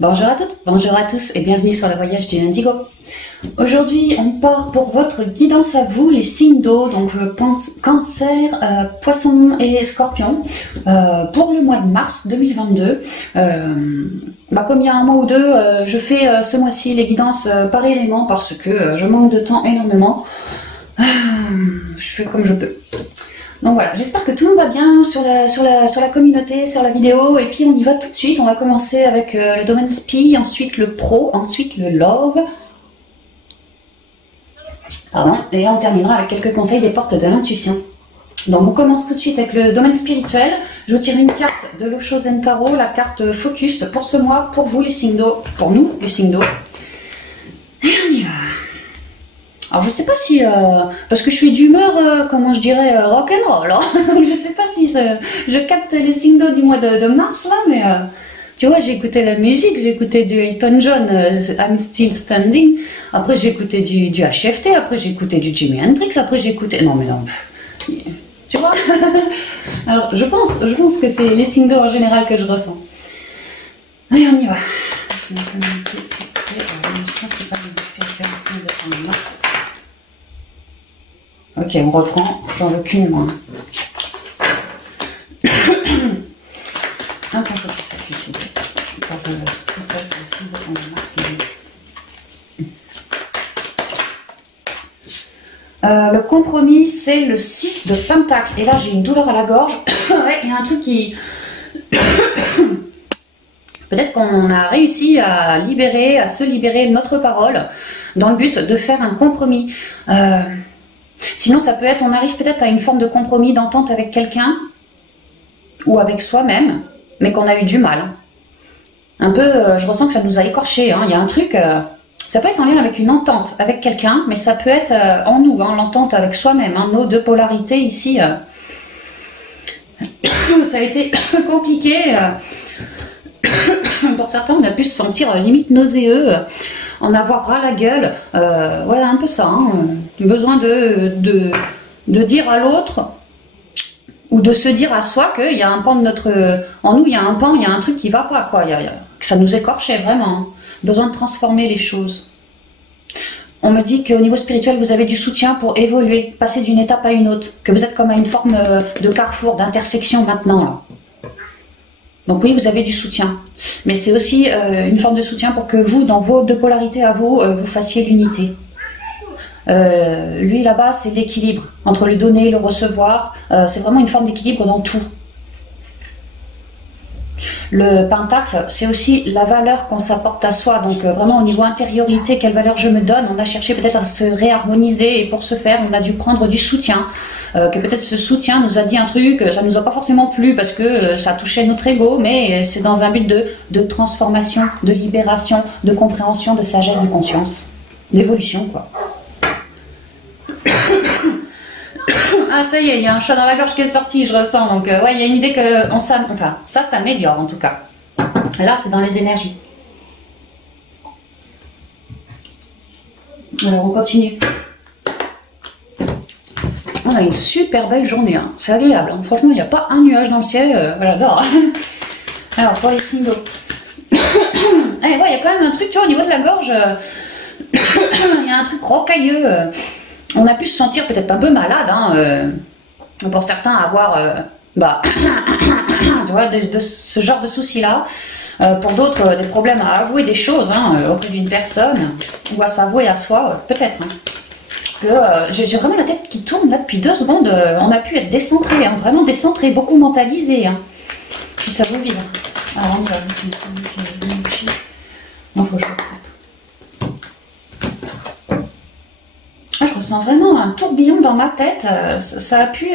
Bonjour à toutes, bonjour à tous et bienvenue sur le voyage du Indigo. Aujourd'hui, on part pour votre guidance à vous, les signes d'eau, donc Cancer, Poisson et Scorpion, pour le mois de mars 2022. Comme il y a un mois ou deux, je fais ce mois-ci les guidances par élément parce que je manque de temps énormément. Je fais comme je peux. Donc voilà, j'espère que tout le monde va bien sur la communauté, sur la vidéo, et puis on y va tout de suite. On va commencer avec le domaine SPI, ensuite le Pro, ensuite le Love. Pardon, et on terminera avec quelques conseils des portes de l'intuition. Donc on commence tout de suite avec le domaine spirituel. Je vous tire une carte de l'Osho Zen Tarot, la carte Focus pour ce mois, pour vous les signes d'eau, pour nous les signes d'eau. Et on y va. Alors je sais pas si, parce que je suis d'humeur, comment je dirais, rock'n'roll, hein. Je sais pas si je capte les signes d'eau du mois de mars là, mais tu vois, j'ai écouté la musique, j'ai écouté du Elton John, I'm Still Standing, après j'ai écouté du HFT, après j'ai écouté du Jimi Hendrix, après j'ai écouté, non mais non, tu vois. Alors je pense que c'est les signes d'eau en général que je ressens. Allez, on y va. Je pense que c'est pas une spirituelle, c'est de mars. Ok, on reprend, j'en veux qu'une moins. Un temps pour ça, je suis par le spirituel aussi, on va voir. Le compromis, c'est le 6 de Pentacle. Et là, j'ai une douleur à la gorge. Ouais, il y a un truc qui... Peut-être qu'on a réussi à se libérer notre parole dans le but de faire un compromis. Sinon, ça peut être, on arrive peut-être à une forme de compromis, d'entente avec quelqu'un ou avec soi-même, mais qu'on a eu du mal. Un peu, je ressens que ça nous a écorché. Hein. Il y a un truc, ça peut être en lien avec une entente avec quelqu'un, mais ça peut être en nous, hein, l'entente avec soi-même. Hein, nos deux polarités ici, ça a été compliqué. Pour certains, on a pu se sentir limite nauséeux. En avoir ras la gueule, ouais, un peu ça, hein. Besoin de dire à l'autre ou de se dire à soi qu'il y a un pan de notre, en nous, il y a un pan, il y a un truc qui va pas, quoi. Que ça nous écorchait vraiment, hein. Besoin de transformer les choses. On me dit qu'au niveau spirituel, vous avez du soutien pour évoluer, passer d'une étape à une autre, que vous êtes comme à une forme de carrefour, d'intersection maintenant, là. Donc oui, vous avez du soutien, mais c'est aussi une forme de soutien pour que vous, dans vos deux polarités à vous, vous fassiez l'unité. Lui là-bas, c'est l'équilibre entre le donner et le recevoir. C'est vraiment une forme d'équilibre dans tout. Le pentacle, c'est aussi la valeur qu'on s'apporte à soi. Donc vraiment au niveau intériorité, quelle valeur je me donne. On a cherché peut-être à se réharmoniser et pour ce faire, on a dû prendre du soutien. Que peut-être ce soutien nous a dit un truc, ça nous a pas forcément plu parce que ça touchait notre ego, mais c'est dans un but de transformation, de libération, de compréhension, de sagesse, de conscience, d'évolution, quoi. Ah, ça y est, il y a un chat dans la gorge qui est sorti, je ressens. Donc, ouais, il y a une idée que ça s'améliore en tout cas. Là, c'est dans les énergies. Alors, on continue. On a une super belle journée, hein. C'est agréable. Hein. Franchement, il n'y a pas un nuage dans le ciel. J'adore. Alors, pour les signes d'eau. Allez, ouais, il y a quand même un truc, tu vois, au niveau de la gorge. Il y a un truc rocailleux. On a pu se sentir peut-être un peu malade, hein, pour certains avoir tu vois, de ce genre de soucis-là. Pour d'autres, des problèmes à avouer des choses, hein, auprès d'une personne, ou à s'avouer à soi, peut-être. Hein. J'ai vraiment la tête qui tourne là depuis 2 secondes. On a pu être décentré, hein, vraiment décentré, beaucoup mentalisé. Hein, si ça vous vit. Alors, on va non, faut que je recoupe. Ah, je ressens vraiment un tourbillon dans ma tête. Ça a pu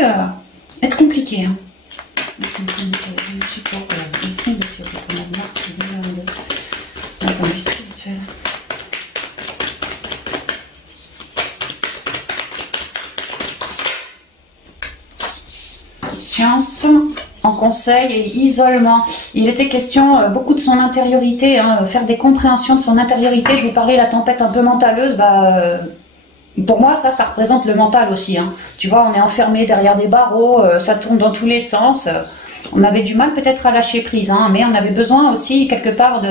être compliqué. Hein. Science, en conseil et isolement. Il était question beaucoup de son intériorité, hein, faire des compréhensions de son intériorité. Je vous parlais de la tempête un peu mentaleuse, pour moi ça représente le mental aussi. Hein. Tu vois, on est enfermé derrière des barreaux, ça tourne dans tous les sens. On avait du mal peut-être à lâcher prise, hein, mais on avait besoin aussi quelque part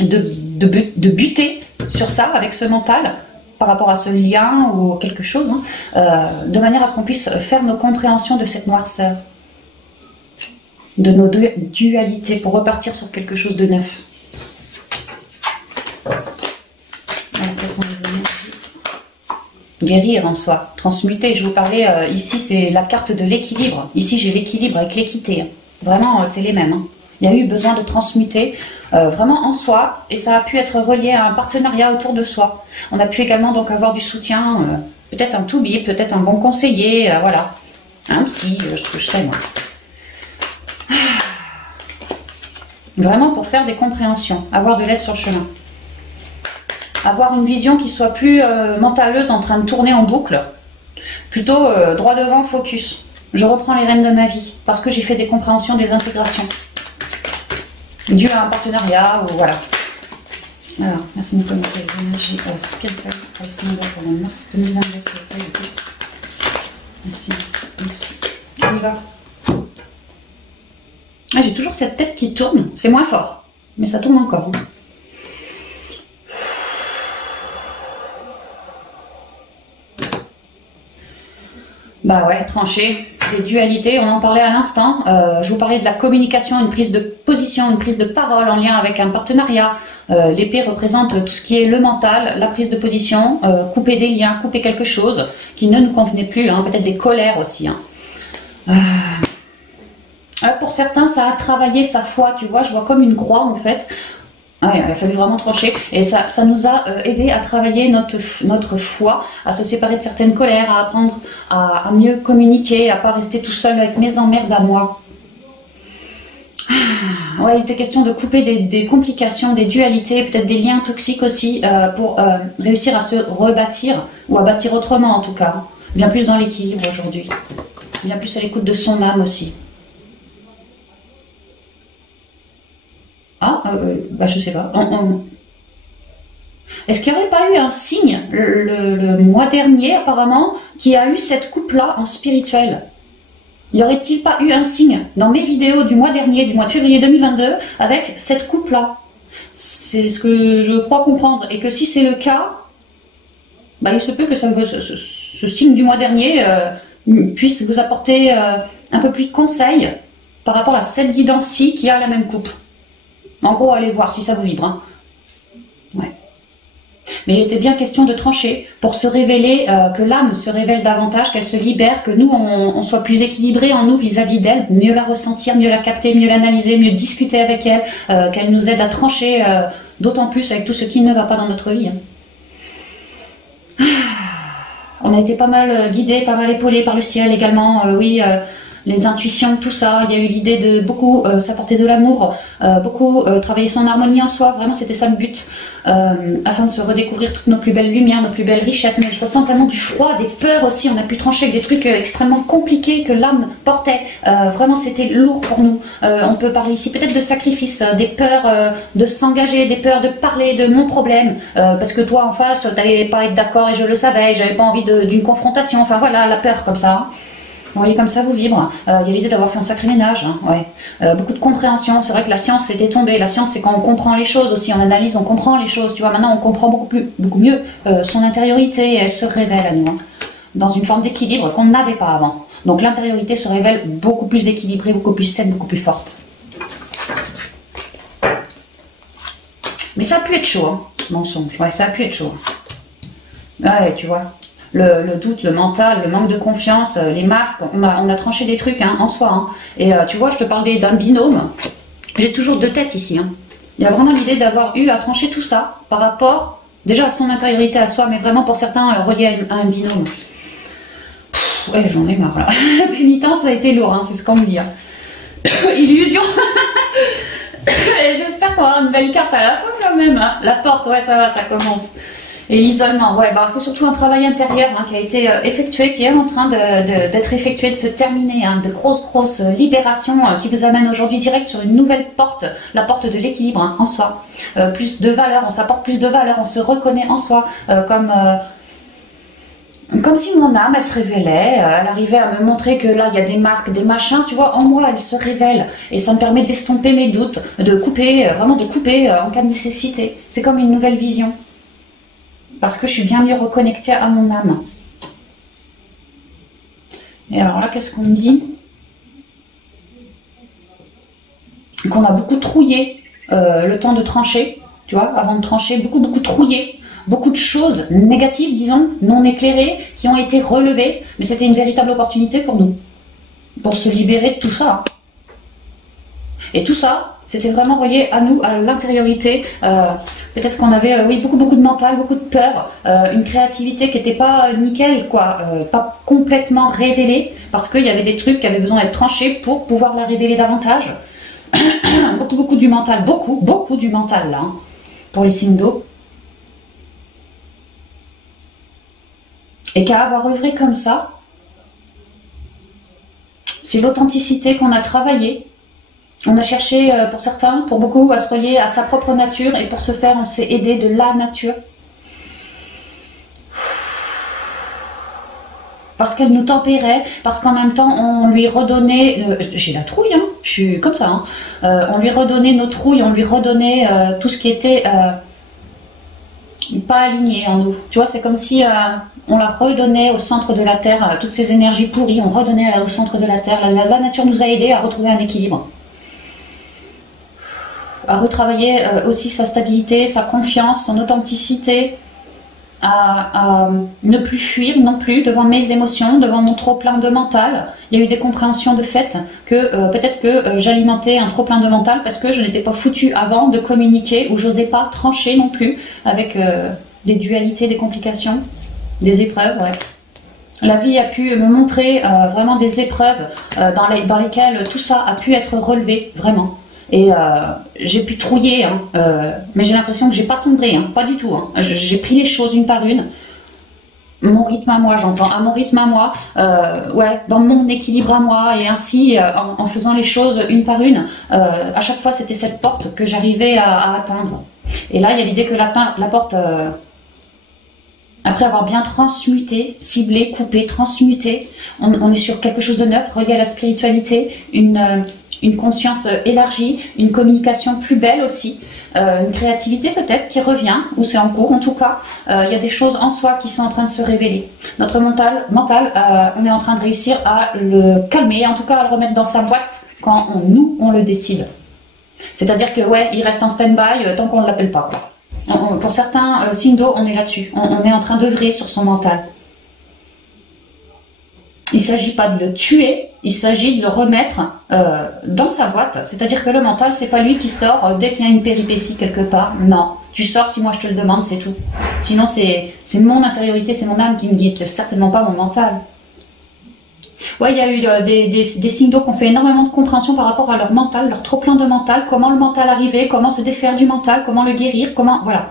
de buter sur ça avec ce mental par rapport à ce lien ou quelque chose, hein, de manière à ce qu'on puisse faire nos compréhensions de cette noirceur, de nos dualités pour repartir sur quelque chose de neuf. Voilà, quelles sont les énergies? Guérir en soi, transmuter. Je vous parlais ici, c'est la carte de l'équilibre. Ici, j'ai l'équilibre avec l'équité. Vraiment, c'est les mêmes. Hein. Il y a eu besoin de transmuter vraiment en soi, et ça a pu être relié à un partenariat autour de soi. On a pu également donc avoir du soutien, peut-être un to-be, peut-être un bon conseiller, voilà. Un psy, ce que je sais moi. Vraiment pour faire des compréhensions, avoir de l'aide sur le chemin. Avoir une vision qui soit plus mentaleuse en train de tourner en boucle, plutôt droit devant, focus. Je reprends les rênes de ma vie parce que j'ai fait des compréhensions, des intégrations dues à un partenariat ou voilà. Alors, merci de me connecter les énergies spirituelles pour le signe pour le mars 2022. Merci, merci. On y va. Ah, j'ai toujours cette tête qui tourne, c'est moins fort, mais ça tourne encore. Hein. Bah ouais, trancher, des dualités, on en parlait à l'instant. Je vous parlais de la communication, une prise de position, une prise de parole en lien avec un partenariat. L'épée représente tout ce qui est le mental, la prise de position, couper des liens, couper quelque chose qui ne nous convenait plus, hein, peut-être des colères aussi. Hein. Pour certains, ça a travaillé sa foi, tu vois, je vois comme une croix en fait. Ouais, il a fallu vraiment trancher et ça nous a aidé à travailler notre foi, à se séparer de certaines colères, à apprendre à mieux communiquer, à pas rester tout seul avec mes emmerdes à moi. Ouais, il était question de couper des complications, des dualités, peut-être des liens toxiques aussi, pour réussir à se rebâtir, ou à bâtir autrement en tout cas. Bien plus dans l'équilibre aujourd'hui. Bien plus à l'écoute de son âme aussi. Ah, bah je sais pas. Est-ce qu'il n'y aurait pas eu un signe le mois dernier apparemment qui a eu cette coupe-là en spirituel? Y aurait-il pas eu un signe dans mes vidéos du mois dernier, du mois de février 2022, avec cette coupe-là? C'est ce que je crois comprendre. Et que si c'est le cas, bah, il se peut que ce signe du mois dernier puisse vous apporter un peu plus de conseils par rapport à cette guidance-ci qui a la même coupe. En gros, allez voir si ça vous vibre. Hein. Ouais. Mais il était bien question de trancher pour se révéler, que l'âme se révèle davantage, qu'elle se libère, que nous, on soit plus équilibrés en nous vis-à-vis d'elle, mieux la ressentir, mieux la capter, mieux l'analyser, mieux discuter avec elle, qu'elle nous aide à trancher, d'autant plus avec tout ce qui ne va pas dans notre vie. Hein. On a été pas mal guidés, pas mal épaulés par le ciel également, oui. Les intuitions, tout ça, il y a eu l'idée de beaucoup s'apporter de l'amour, beaucoup travailler son harmonie en soi, vraiment c'était ça le but, afin de se redécouvrir toutes nos plus belles lumières, nos plus belles richesses, mais je ressens vraiment du froid, des peurs aussi, on a pu trancher avec des trucs extrêmement compliqués que l'âme portait, vraiment c'était lourd pour nous, on peut parler ici peut-être de sacrifice, des peurs de s'engager, des peurs de parler de mon problème, parce que toi en face, t'allais pas être d'accord et je le savais, j'avais pas envie d'une confrontation, enfin voilà, la peur comme ça. Vous voyez comme ça vous vibre. Il y a l'idée d'avoir fait un sacré ménage. Hein, ouais. Beaucoup de compréhension. C'est vrai que la science était tombée. La science, c'est quand on comprend les choses aussi. On analyse, on comprend les choses. Tu vois, maintenant on comprend beaucoup mieux son intériorité. Elle se révèle à nous. Hein, dans une forme d'équilibre qu'on n'avait pas avant. Donc l'intériorité se révèle beaucoup plus équilibrée, beaucoup plus saine, beaucoup plus forte. Mais ça a pu être chaud. Hein, mensonge. Ouais, ça a pu être chaud. Ouais, tu vois. Le doute, le mental, le manque de confiance, les masques, on a tranché des trucs hein, en soi. Hein. Et tu vois, je te parlais d'un binôme. J'ai toujours deux têtes ici. Hein. Il y a vraiment l'idée d'avoir eu à trancher tout ça par rapport déjà à son intériorité à soi, mais vraiment pour certains relié à un binôme. Pff, ouais, j'en ai marre là. La pénitence, ça a été lourd, hein, c'est ce qu'on me dit. Hein. Illusion. J'espère qu'on aura une belle carte à la fin quand même. Hein. La porte, ouais, ça va, ça commence. Et l'isolement, ouais, bah, c'est surtout un travail intérieur hein, qui a été effectué, qui est en train d'être effectué, de se terminer, hein, de grosses libérations qui vous amènent aujourd'hui direct sur une nouvelle porte, la porte de l'équilibre hein, en soi. Plus de valeur, on s'apporte plus de valeur, on se reconnaît en soi comme Comme si mon âme, elle se révélait, elle arrivait à me montrer que là, il y a des masques, des machins, tu vois, en moi, elle se révèle. Et ça me permet d'estomper mes doutes, de couper, vraiment de couper en cas de nécessité. C'est comme une nouvelle vision. Parce que je suis bien mieux reconnectée à mon âme. Et alors là, qu'est-ce qu'on me dit? Qu'on a beaucoup trouillé le temps de trancher, tu vois, avant de trancher, beaucoup trouillé. Beaucoup de choses négatives, disons, non éclairées, qui ont été relevées, mais c'était une véritable opportunité pour nous, pour se libérer de tout ça. Et tout ça, c'était vraiment relié à nous, à l'intériorité. Peut-être qu'on avait, oui, beaucoup de mental, beaucoup de peur, une créativité qui n'était pas nickel, quoi, pas complètement révélée, parce qu'il y avait des trucs qui avaient besoin d'être tranchés pour pouvoir la révéler davantage. beaucoup du mental, beaucoup du mental, là, hein, pour les signes d'eau. Et qu'à avoir œuvré comme ça, c'est l'authenticité qu'on a travaillé. On a cherché, pour certains, pour beaucoup, à se relier à sa propre nature, et pour ce faire, on s'est aidé de la nature. Parce qu'elle nous tempérait, parce qu'en même temps, on lui redonnait... j'ai la trouille, hein, je suis comme ça. Hein, on lui redonnait nos trouilles, on lui redonnait tout ce qui était... pas aligné en nous. Tu vois, c'est comme si on la redonnait au centre de la Terre, toutes ces énergies pourries, on redonnait au centre de la Terre. La nature nous a aidés à retrouver un équilibre. À retravailler aussi sa stabilité, sa confiance, son authenticité, à ne plus fuir non plus devant mes émotions, devant mon trop-plein de mental. Il y a eu des compréhensions de fait que peut-être que j'alimentais un trop-plein de mental parce que je n'étais pas foutue avant de communiquer ou j'osais pas trancher non plus avec des dualités, des complications, des épreuves, ouais. La vie a pu me montrer vraiment des épreuves dans lesquelles tout ça a pu être relevé, vraiment. Et j'ai pu trouiller, hein, mais j'ai l'impression que j'ai pas sombré, hein, pas du tout. Hein. J'ai pris les choses une par une. Mon rythme à moi, j'entends, à mon rythme à moi, ouais, dans mon équilibre à moi, et ainsi, en faisant les choses une par une, à chaque fois c'était cette porte que j'arrivais à atteindre. Et là, il y a l'idée que la porte, après avoir bien transmuté, ciblé, coupé, transmuté, on est sur quelque chose de neuf, relié à la spiritualité, une conscience élargie, une communication plus belle aussi, une créativité peut-être qui revient, ou c'est en cours en tout cas, il y a des choses en soi qui sont en train de se révéler. Notre mental on est en train de réussir à le calmer, en tout cas à le remettre dans sa boîte quand on le décide. C'est-à-dire que ouais, il reste en stand-by tant qu'on ne l'appelle pas, quoi. Pour certains signes d'eau, on est là-dessus, on est en train d'œuvrer sur son mental. Il ne s'agit pas de le tuer, il s'agit de le remettre dans sa boîte. C'est-à-dire que le mental, c'est pas lui qui sort dès qu'il y a une péripétie quelque part. Non, tu sors si moi je te le demande, c'est tout. Sinon, c'est mon intériorité, c'est mon âme qui me guide, c'est certainement pas mon mental. Ouais, il y a eu des signes d'eau qui ont fait énormément de compréhension par rapport à leur mental, leur trop plein de mental, comment le mental arriver, comment se défaire du mental, comment le guérir, comment... Voilà.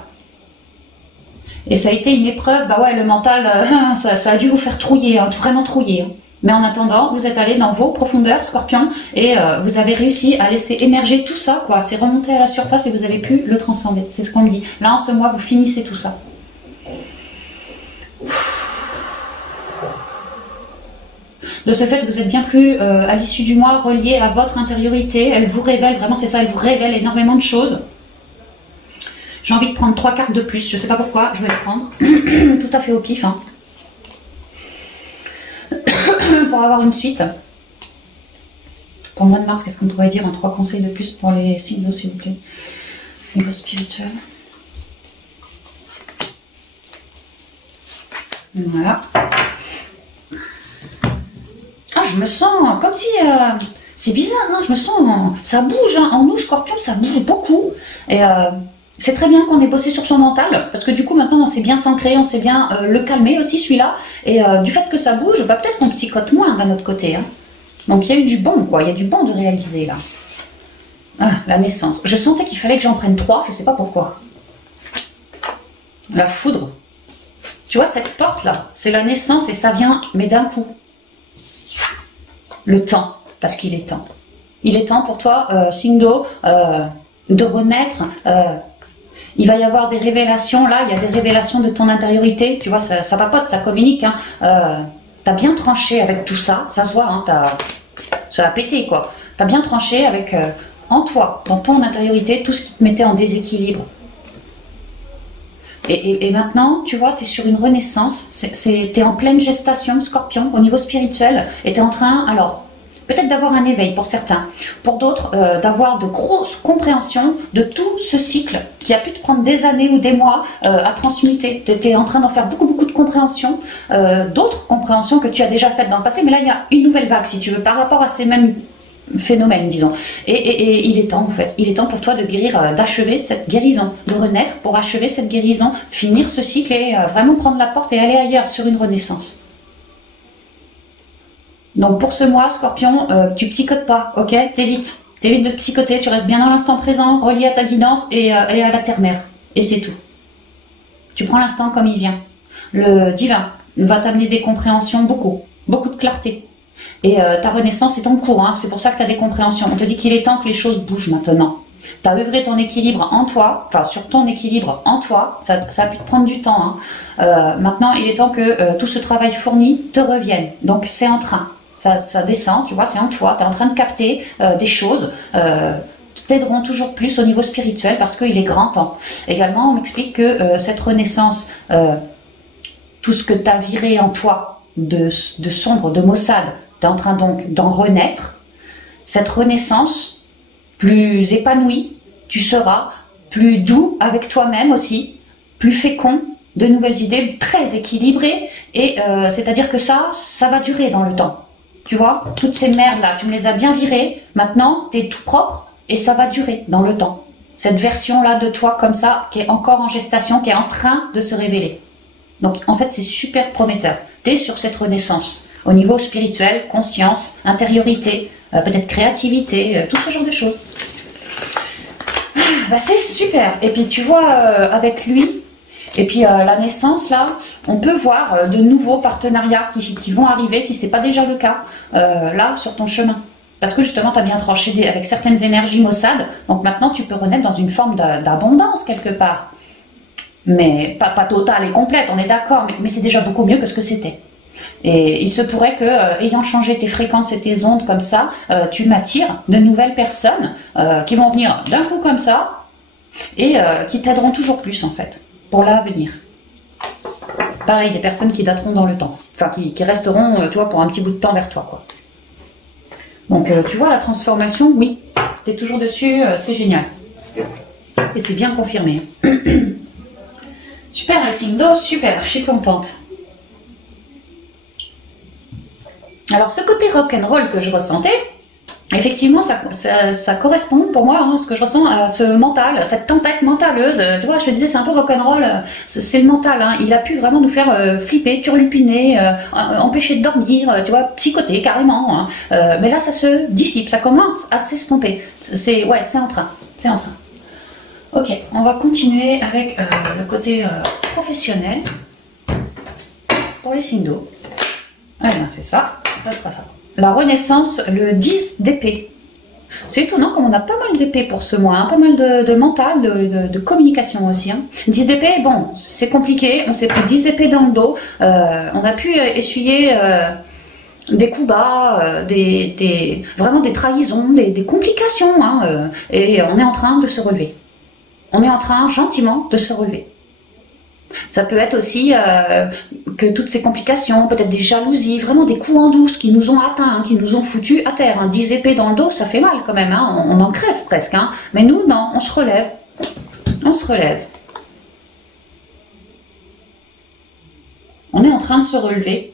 Et ça a été une épreuve, bah ouais, le mental, ça a dû vous faire trouiller, hein, vraiment trouiller. Hein. Mais en attendant, vous êtes allé dans vos profondeurs, Scorpion, et vous avez réussi à laisser émerger tout ça, quoi. C'est remonté à la surface et vous avez pu le transcender. C'est ce qu'on me dit. Là, en ce mois, vous finissez tout ça. De ce fait, vous êtes bien plus, à l'issue du mois, relié à votre intériorité. Elle vous révèle, vraiment, c'est ça, elle vous révèle énormément de choses. J'ai envie de prendre 3 cartes de plus, je ne sais pas pourquoi, je vais les prendre. Tout à fait au pif. Hein. Pour avoir une suite. Pour le mois de mars, qu'est-ce qu'on pourrait dire en 3 conseils de plus pour les signes d'eau, s'il vous plaît. Niveau spirituel. Voilà. Ah, je me sens comme si... c'est bizarre, hein, je me sens... ça bouge, hein, en nous, Scorpion, ça bouge beaucoup. Et... c'est très bien qu'on ait bossé sur son mental, parce que du coup maintenant on s'est bien s'ancrer, on sait bien le calmer aussi celui-là, et du fait que ça bouge, bah, peut-être qu'on psychote moins d'un autre côté. Hein. Donc il y a eu du bon, quoi, il y a du bon de réaliser là. Ah, la naissance. Je sentais qu'il fallait que j'en prenne 3, je sais pas pourquoi. La foudre. Tu vois cette porte là, c'est la naissance et ça vient, mais d'un coup. Le temps, parce qu'il est temps. Il est temps pour toi, signe d'eau, de renaître... Il va y avoir des révélations, là, il y a des révélations de ton intériorité, tu vois, ça papote, ça communique. Hein. T'as bien tranché avec tout ça, ça se voit, hein, ça a pété, quoi. T'as bien tranché avec, en toi, dans ton intériorité, tout ce qui te mettait en déséquilibre. Et maintenant, tu vois, tu es sur une renaissance, tu es en pleine gestation, Scorpion, au niveau spirituel, et tu es en train, alors, peut-être d'avoir un éveil pour certains, pour d'autres, d'avoir de grosses compréhensions de tout ce cycle qui a pu te prendre des années ou des mois à transmuter. Tu étais en train d'en faire beaucoup de compréhensions, d'autres compréhensions que tu as déjà faites dans le passé, mais là, il y a une nouvelle vague, si tu veux, par rapport à ces mêmes phénomène, disons. Et il est temps, en fait. Il est temps pour toi de guérir, d'achever cette guérison, de renaître pour achever cette guérison, finir ce cycle et vraiment prendre la porte et aller ailleurs sur une renaissance. Donc pour ce mois, Scorpion, tu psychotes pas, ok? T'évites. T'évites de psychoter, tu restes bien dans l'instant présent, relié à ta guidance et à la terre-mère. Et c'est tout. Tu prends l'instant comme il vient. Le divin va t'amener des compréhensions, beaucoup de clarté. Et ta renaissance est en cours, hein. C'est pour ça que tu as des compréhensions. On te dit qu'il est temps que les choses bougent maintenant. Tu as œuvré ton équilibre en toi, enfin sur ton équilibre en toi, ça a pu te prendre du temps. Hein. Maintenant, il est temps que tout ce travail fourni te revienne. Donc c'est en train, ça descend, tu vois, c'est en toi, tu es en train de capter des choses. T'aideront toujours plus au niveau spirituel parce qu'il est grand temps. Également, on m'explique que cette renaissance, tout ce que tu as viré en toi de sombre, de maussade, tu es en train donc d'en renaître. Cette renaissance, plus épanouie, tu seras plus doux avec toi-même aussi, plus fécond, de nouvelles idées, très équilibré. Et c'est-à-dire que ça va durer dans le temps. Tu vois, toutes ces merdes-là, tu me les as bien virées. Maintenant, tu es tout propre et ça va durer dans le temps. Cette version-là de toi comme ça, qui est encore en gestation, qui est en train de se révéler. Donc en fait, c'est super prometteur. Tu es sur cette renaissance. Au niveau spirituel, conscience, intériorité, peut-être créativité, tout ce genre de choses. Bah, c'est super. Et puis tu vois, avec lui, et puis la naissance, là, on peut voir de nouveaux partenariats qui vont arriver, si ce n'est pas déjà le cas, là, sur ton chemin. Parce que justement, tu as bien tranché avec certaines énergies maussades, donc maintenant tu peux renaître dans une forme d'abondance quelque part. Mais pas totale et complète, on est d'accord, mais c'est déjà beaucoup mieux que ce que c'était. Et il se pourrait que, ayant changé tes fréquences et tes ondes comme ça, tu m'attires de nouvelles personnes qui vont venir d'un coup comme ça et qui t'aideront toujours plus en fait, pour l'avenir. Pareil, des personnes qui dateront dans le temps, enfin qui resteront, tu vois, pour un petit bout de temps vers toi, quoi. Donc tu vois la transformation, oui, tu es toujours dessus, c'est génial. Et c'est bien confirmé. Super le signe d'eau, super, je suis contente. Alors ce côté rock'n'roll que je ressentais, effectivement ça correspond pour moi, hein, ce que je ressens à ce mental, cette tempête mentaleuse. Tu vois, je te disais, c'est un peu rock'n'roll, c'est le mental, hein, il a pu vraiment nous faire flipper, turlupiner, empêcher de dormir, tu vois, psychoter carrément. Hein. Mais là ça se dissipe, ça commence à s'estomper. C'est en train, c'est en train. Ok, on va continuer avec le côté professionnel pour les signes d'eau. Eh bien, c'est ça, ça sera ça. La renaissance, le 10 d'épée. C'est étonnant comme on a pas mal d'épée pour ce mois, hein, pas mal de mental, de communication aussi. Hein. 10 d'épée, bon, c'est compliqué, on s'est pris 10 épées dans le dos, on a pu essuyer des coups bas, vraiment des trahisons, des complications, hein, et on est en train de se relever. On est en train gentiment de se relever. Ça peut être aussi que toutes ces complications, peut-être des jalousies, vraiment des coups en douce qui nous ont atteints, hein, qui nous ont foutus à terre. Hein. 10 épées dans le dos, ça fait mal quand même, hein. On en crève presque. Hein. Mais nous, non, on se relève. On se relève. On est en train de se relever.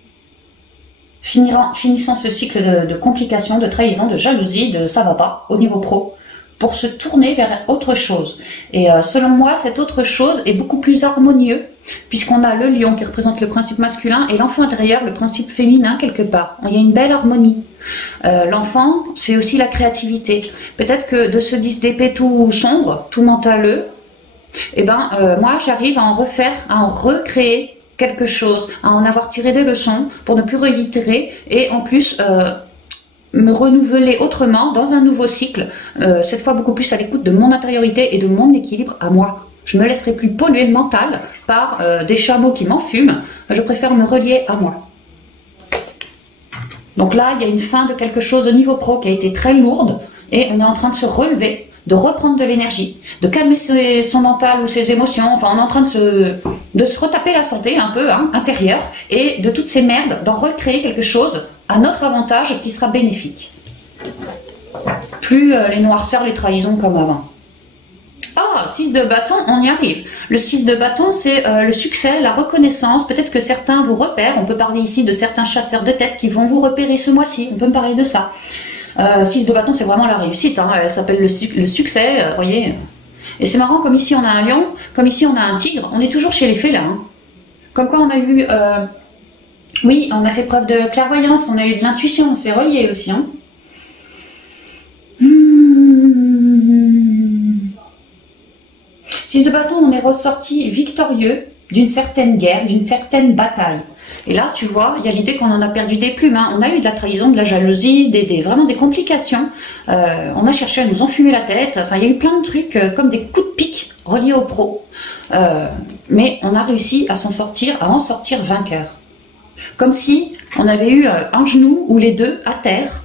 Finissant ce cycle de complications, de trahison, de jalousie, de ça va pas au niveau pro, pour se tourner vers autre chose. Et selon moi, cette autre chose est beaucoup plus harmonieux, puisqu'on a le lion qui représente le principe masculin et l'enfant intérieur, le principe féminin quelque part. Il y a une belle harmonie. L'enfant, c'est aussi la créativité. Peut-être que de ce 10 d'épée tout sombre, tout mentaleux, eh ben, moi j'arrive à en refaire, à en recréer quelque chose, à en avoir tiré des leçons pour ne plus réitérer et en plus me renouveler autrement dans un nouveau cycle, cette fois beaucoup plus à l'écoute de mon intériorité et de mon équilibre à moi. Je me laisserai plus polluer le mental par des chameaux qui m'enfument. Je préfère me relier à moi. Donc là, il y a une fin de quelque chose au niveau pro qui a été très lourde et on est en train de se relever, de reprendre de l'énergie, de calmer son mental ou ses émotions. Enfin, on est en train de se retaper la santé un peu intérieure et de toutes ces merdes, d'en recréer quelque chose à notre avantage qui sera bénéfique. Plus les noirceurs, les trahisons comme avant. Ah, 6 de bâton, on y arrive. Le 6 de bâton, c'est le succès, la reconnaissance. Peut-être que certains vous repèrent. On peut parler ici de certains chasseurs de tête qui vont vous repérer ce mois-ci. On peut me parler de ça. 6 de bâton, c'est vraiment la réussite. Hein. Elle s'appelle le succès, vous voyez. Et c'est marrant, comme ici on a un lion, comme ici on a un tigre. On est toujours chez les félins. Hein. Comme quoi on a eu... oui, on a fait preuve de clairvoyance, on a eu de l'intuition, on s'est relié aussi. Hein. 6 de bâton, on est ressorti victorieux d'une certaine guerre, d'une certaine bataille. Et là, tu vois, il y a l'idée qu'on en a perdu des plumes. Hein. On a eu de la trahison, de la jalousie, vraiment des complications. On a cherché à nous enfumer la tête. Enfin, il y a eu plein de trucs comme des coups de pique reliés au pro. Mais on a réussi à s'en sortir, à en sortir vainqueur. Comme si on avait eu un genou ou les deux à terre,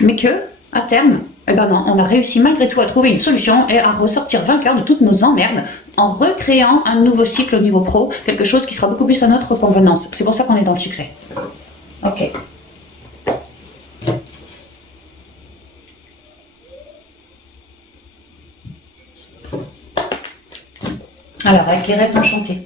mais que, à terme, eh ben non, on a réussi malgré tout à trouver une solution et à ressortir vainqueur de toutes nos emmerdes en recréant un nouveau cycle au niveau pro, quelque chose qui sera beaucoup plus à notre convenance. C'est pour ça qu'on est dans le succès. Ok. Alors, avec les rêves enchantés.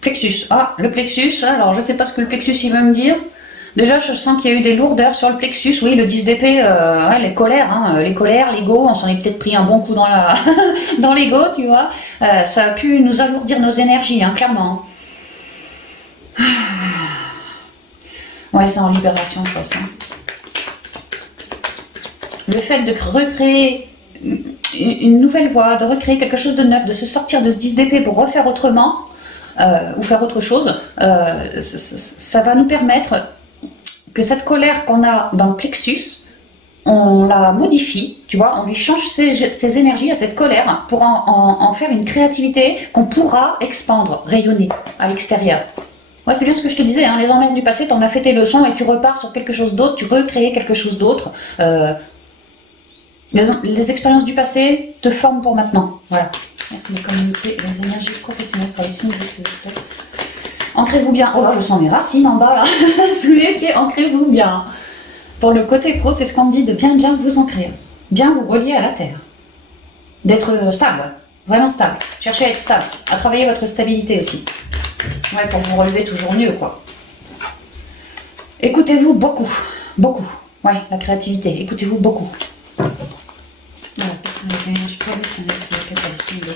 Plexus. Ah, le plexus. Alors, je ne sais pas ce que le plexus il veut me dire. Déjà, je sens qu'il y a eu des lourdeurs sur le plexus. Oui, le 10 d'épée, ouais, les colères, hein, l'ego, on s'en est peut-être pris un bon coup dans la dans l'ego, tu vois. Ça a pu nous alourdir nos énergies, hein, clairement. Ouais, c'est en libération, de toute façon. Le fait de recréer une nouvelle voie, de recréer quelque chose de neuf, de se sortir de ce 10 d'épée pour refaire autrement, ou faire autre chose, ça va nous permettre que cette colère qu'on a dans le plexus, on la modifie, tu vois, on lui change ses énergies à cette colère pour en faire une créativité qu'on pourra expandre, rayonner à l'extérieur. Ouais, c'est bien ce que je te disais, hein, les emmerdes du passé, t'en as fait tes leçons et tu repars sur quelque chose d'autre, tu recrées quelque chose d'autre. Les expériences du passé te forment pour maintenant. Voilà. Merci de communiquer les énergies professionnelles pour les signes de s'il vous plaît. Ancrez-vous bien. Oh là, je sens mes racines en bas là, sous les pieds. Ancrez-vous bien. Pour le côté pro, c'est ce qu'on me dit de bien vous ancrer. Bien vous relier à la terre. D'être stable. Vraiment stable. Cherchez à être stable. À travailler votre stabilité aussi. Ouais, pour vous relever toujours mieux, quoi. Écoutez-vous beaucoup. Beaucoup. Ouais, la créativité. Écoutez-vous beaucoup. Voilà, quelles sont les énergies professionnelles sur lesquelles les signes de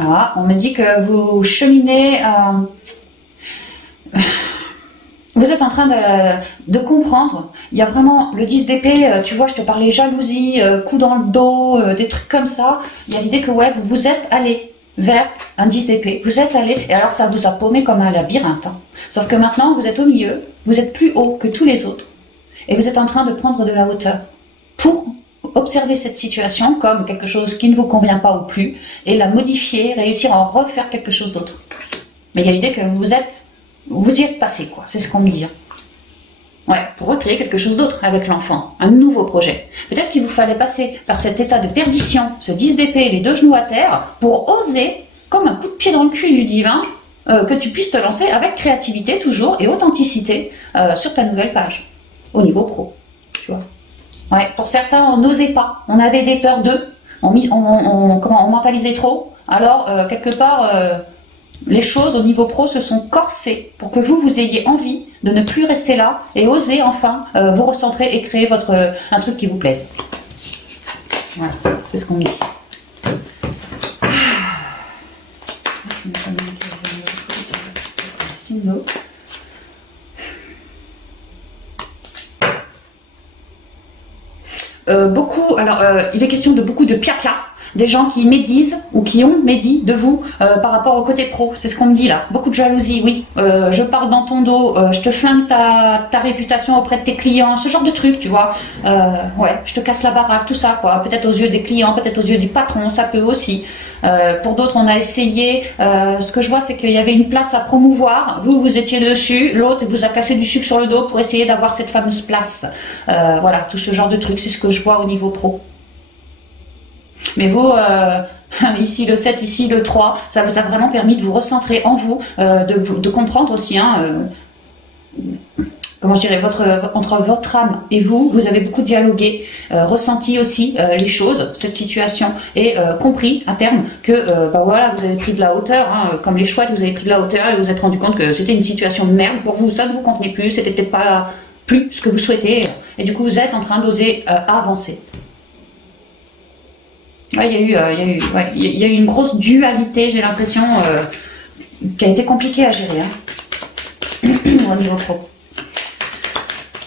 Ah, on me dit que vous cheminez, vous êtes en train de comprendre. Il y a vraiment le 10 d'épée, tu vois, je te parlais jalousie, coup dans le dos, des trucs comme ça. Il y a l'idée que ouais, vous vous êtes allé vers un 10 d'épée. Vous êtes allé, et alors ça vous a paumé comme un labyrinthe. Hein. Sauf que maintenant, vous êtes au milieu, vous êtes plus haut que tous les autres. Et vous êtes en train de prendre de la hauteur pour observer cette situation comme quelque chose qui ne vous convient pas ou plus et la modifier, réussir à en refaire quelque chose d'autre. Mais il y a l'idée que vous y êtes passé, quoi. C'est ce qu'on me dit. Ouais, pour recréer quelque chose d'autre avec l'enfant, un nouveau projet. Peut-être qu'il vous fallait passer par cet état de perdition, ce 10 d'épée, les deux genoux à terre, pour oser, comme un coup de pied dans le cul du divin, que tu puisses te lancer avec créativité toujours et authenticité sur ta nouvelle page, au niveau pro, tu vois. Ouais, pour certains, on n'osait pas. On avait des peurs d'eux. On mentalisait trop. Alors, quelque part, les choses au niveau pro se sont corsées pour que vous ayez envie de ne plus rester là et oser enfin vous recentrer et créer un truc qui vous plaise. Voilà, c'est ce qu'on me dit. Signaux. Beaucoup, alors il est question de beaucoup de pia-pia, des gens qui médisent ou qui ont médit de vous par rapport au côté pro. C'est ce qu'on me dit là. Beaucoup de jalousie, oui. Je parle dans ton dos, je te flingue ta réputation auprès de tes clients, ce genre de truc, tu vois. Ouais, je te casse la baraque, tout ça, quoi. Peut-être aux yeux des clients, peut-être aux yeux du patron, ça peut aussi. Pour d'autres, on a essayé. Ce que je vois, c'est qu'il y avait une place à promouvoir. Vous étiez dessus. L'autre vous a cassé du sucre sur le dos pour essayer d'avoir cette fameuse place. Voilà, tout ce genre de trucs, c'est ce que je vois au niveau pro. Mais vous, ici le 7, ici le 3, ça vous a vraiment permis de vous recentrer en vous, de comprendre aussi, hein, comment je dirais, entre votre âme et vous, vous avez beaucoup dialogué, ressenti aussi les choses, cette situation, et compris à terme que bah voilà, vous avez pris de la hauteur, hein, comme les chouettes, vous avez pris de la hauteur et vous vous êtes rendu compte que c'était une situation de merde pour vous, ça ne vous convenait plus, c'était peut-être pas plus ce que vous souhaitez, et du coup vous êtes en train d'oser avancer. Ouais, il y a eu une grosse dualité, j'ai l'impression, qui a été compliquée à gérer, hein, au niveau pro.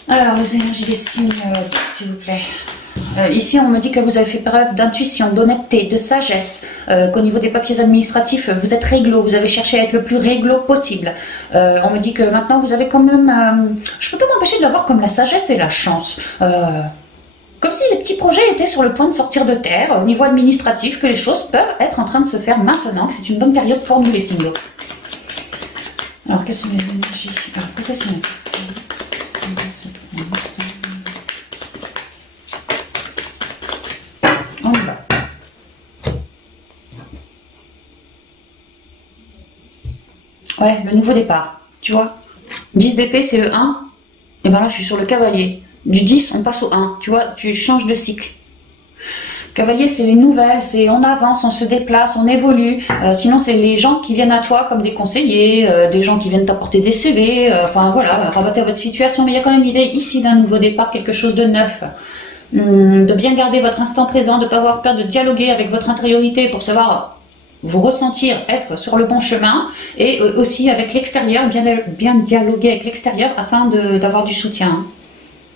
Alors, les énergies des signes, s'il vous plaît. Ici, on me dit que vous avez fait preuve d'intuition, d'honnêteté, de sagesse, qu'au niveau des papiers administratifs, vous êtes réglo, vous avez cherché à être le plus réglo possible. On me dit que maintenant, vous avez quand même... je ne peux pas m'empêcher de l'avoir comme la sagesse et la chance. Comme si les petits projets étaient sur le point de sortir de terre, au niveau administratif, que les choses peuvent être en train de se faire maintenant, que c'est une bonne période pour nous les signes. Alors, quelles sont les énergies professionnelles? On y va. Ouais, le nouveau départ, tu vois. 10 d'épée, c'est le 1. Et ben là, je suis sur le cavalier. Du 10, on passe au 1. Tu vois, tu changes de cycle. Cavalier, c'est les nouvelles, c'est on avance, on se déplace, on évolue. Sinon, c'est les gens qui viennent à toi comme des conseillers, des gens qui viennent t'apporter des CV. Enfin voilà, rabatter votre situation. Mais il y a quand même l'idée ici d'un nouveau départ, quelque chose de neuf. De bien garder votre instant présent, de ne pas avoir peur de dialoguer avec votre intériorité pour savoir vous ressentir être sur le bon chemin, et aussi avec l'extérieur, bien dialoguer avec l'extérieur afin d'avoir du soutien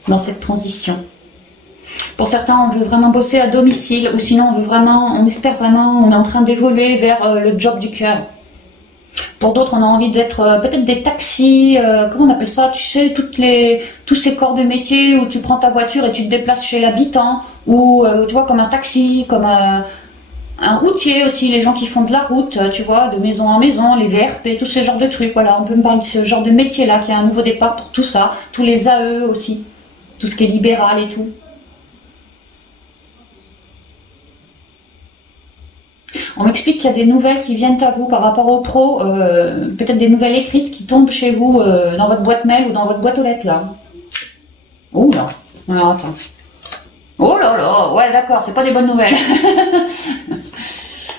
dans cette transition. Pour certains, on veut vraiment bosser à domicile, ou sinon on espère vraiment, on est en train d'évoluer vers le job du cœur. Pour d'autres, on a envie d'être peut-être des taxis, comment on appelle ça, tu sais, tous ces corps de métier où tu prends ta voiture et tu te déplaces chez l'habitant, ou tu vois, comme un taxi, comme un routier aussi, les gens qui font de la route, tu vois, de maison en maison, les VRP, tous ces genres de trucs. Voilà, on peut me parler de ce genre de métier-là, qui a un nouveau départ pour tout ça, tous les AE aussi, tout ce qui est libéral et tout. On m'explique qu'il y a des nouvelles qui viennent à vous par rapport au pro, peut-être des nouvelles écrites qui tombent chez vous dans votre boîte mail ou dans votre boîte aux lettres là. Ouh là, alors attends. Oh là là, ouais d'accord, c'est pas des bonnes nouvelles.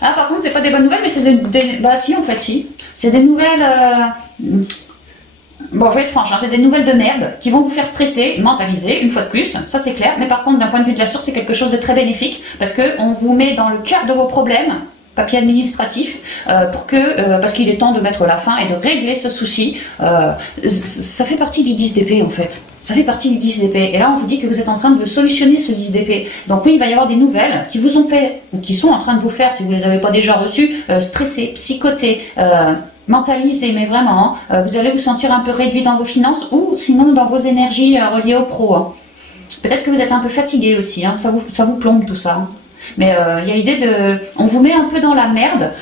Ah par contre c'est pas des bonnes nouvelles, mais c'est bah si en fait si. C'est des nouvelles... Bon, je vais être franche, hein, c'est des nouvelles de merde qui vont vous faire stresser, mentaliser, une fois de plus, ça c'est clair. Mais par contre, d'un point de vue de la source, c'est quelque chose de très bénéfique parce qu'on vous met dans le cœur de vos problèmes, papier administratif, parce qu'il est temps de mettre la fin et de régler ce souci. Ça fait partie du 10 d'épée en fait. Ça fait partie du 10 d'épée. Et là, on vous dit que vous êtes en train de solutionner ce 10 d'épée. Donc oui, il va y avoir des nouvelles qui vous ont fait, ou qui sont en train de vous faire, si vous ne les avez pas déjà reçues, stresser, psychoter, mentaliser, mais vraiment, vous allez vous sentir un peu réduit dans vos finances ou sinon dans vos énergies reliées au pro. Hein. Peut-être que vous êtes un peu fatigué aussi, hein, ça vous plombe tout ça. Mais il y a l'idée de... On vous met un peu dans la merde.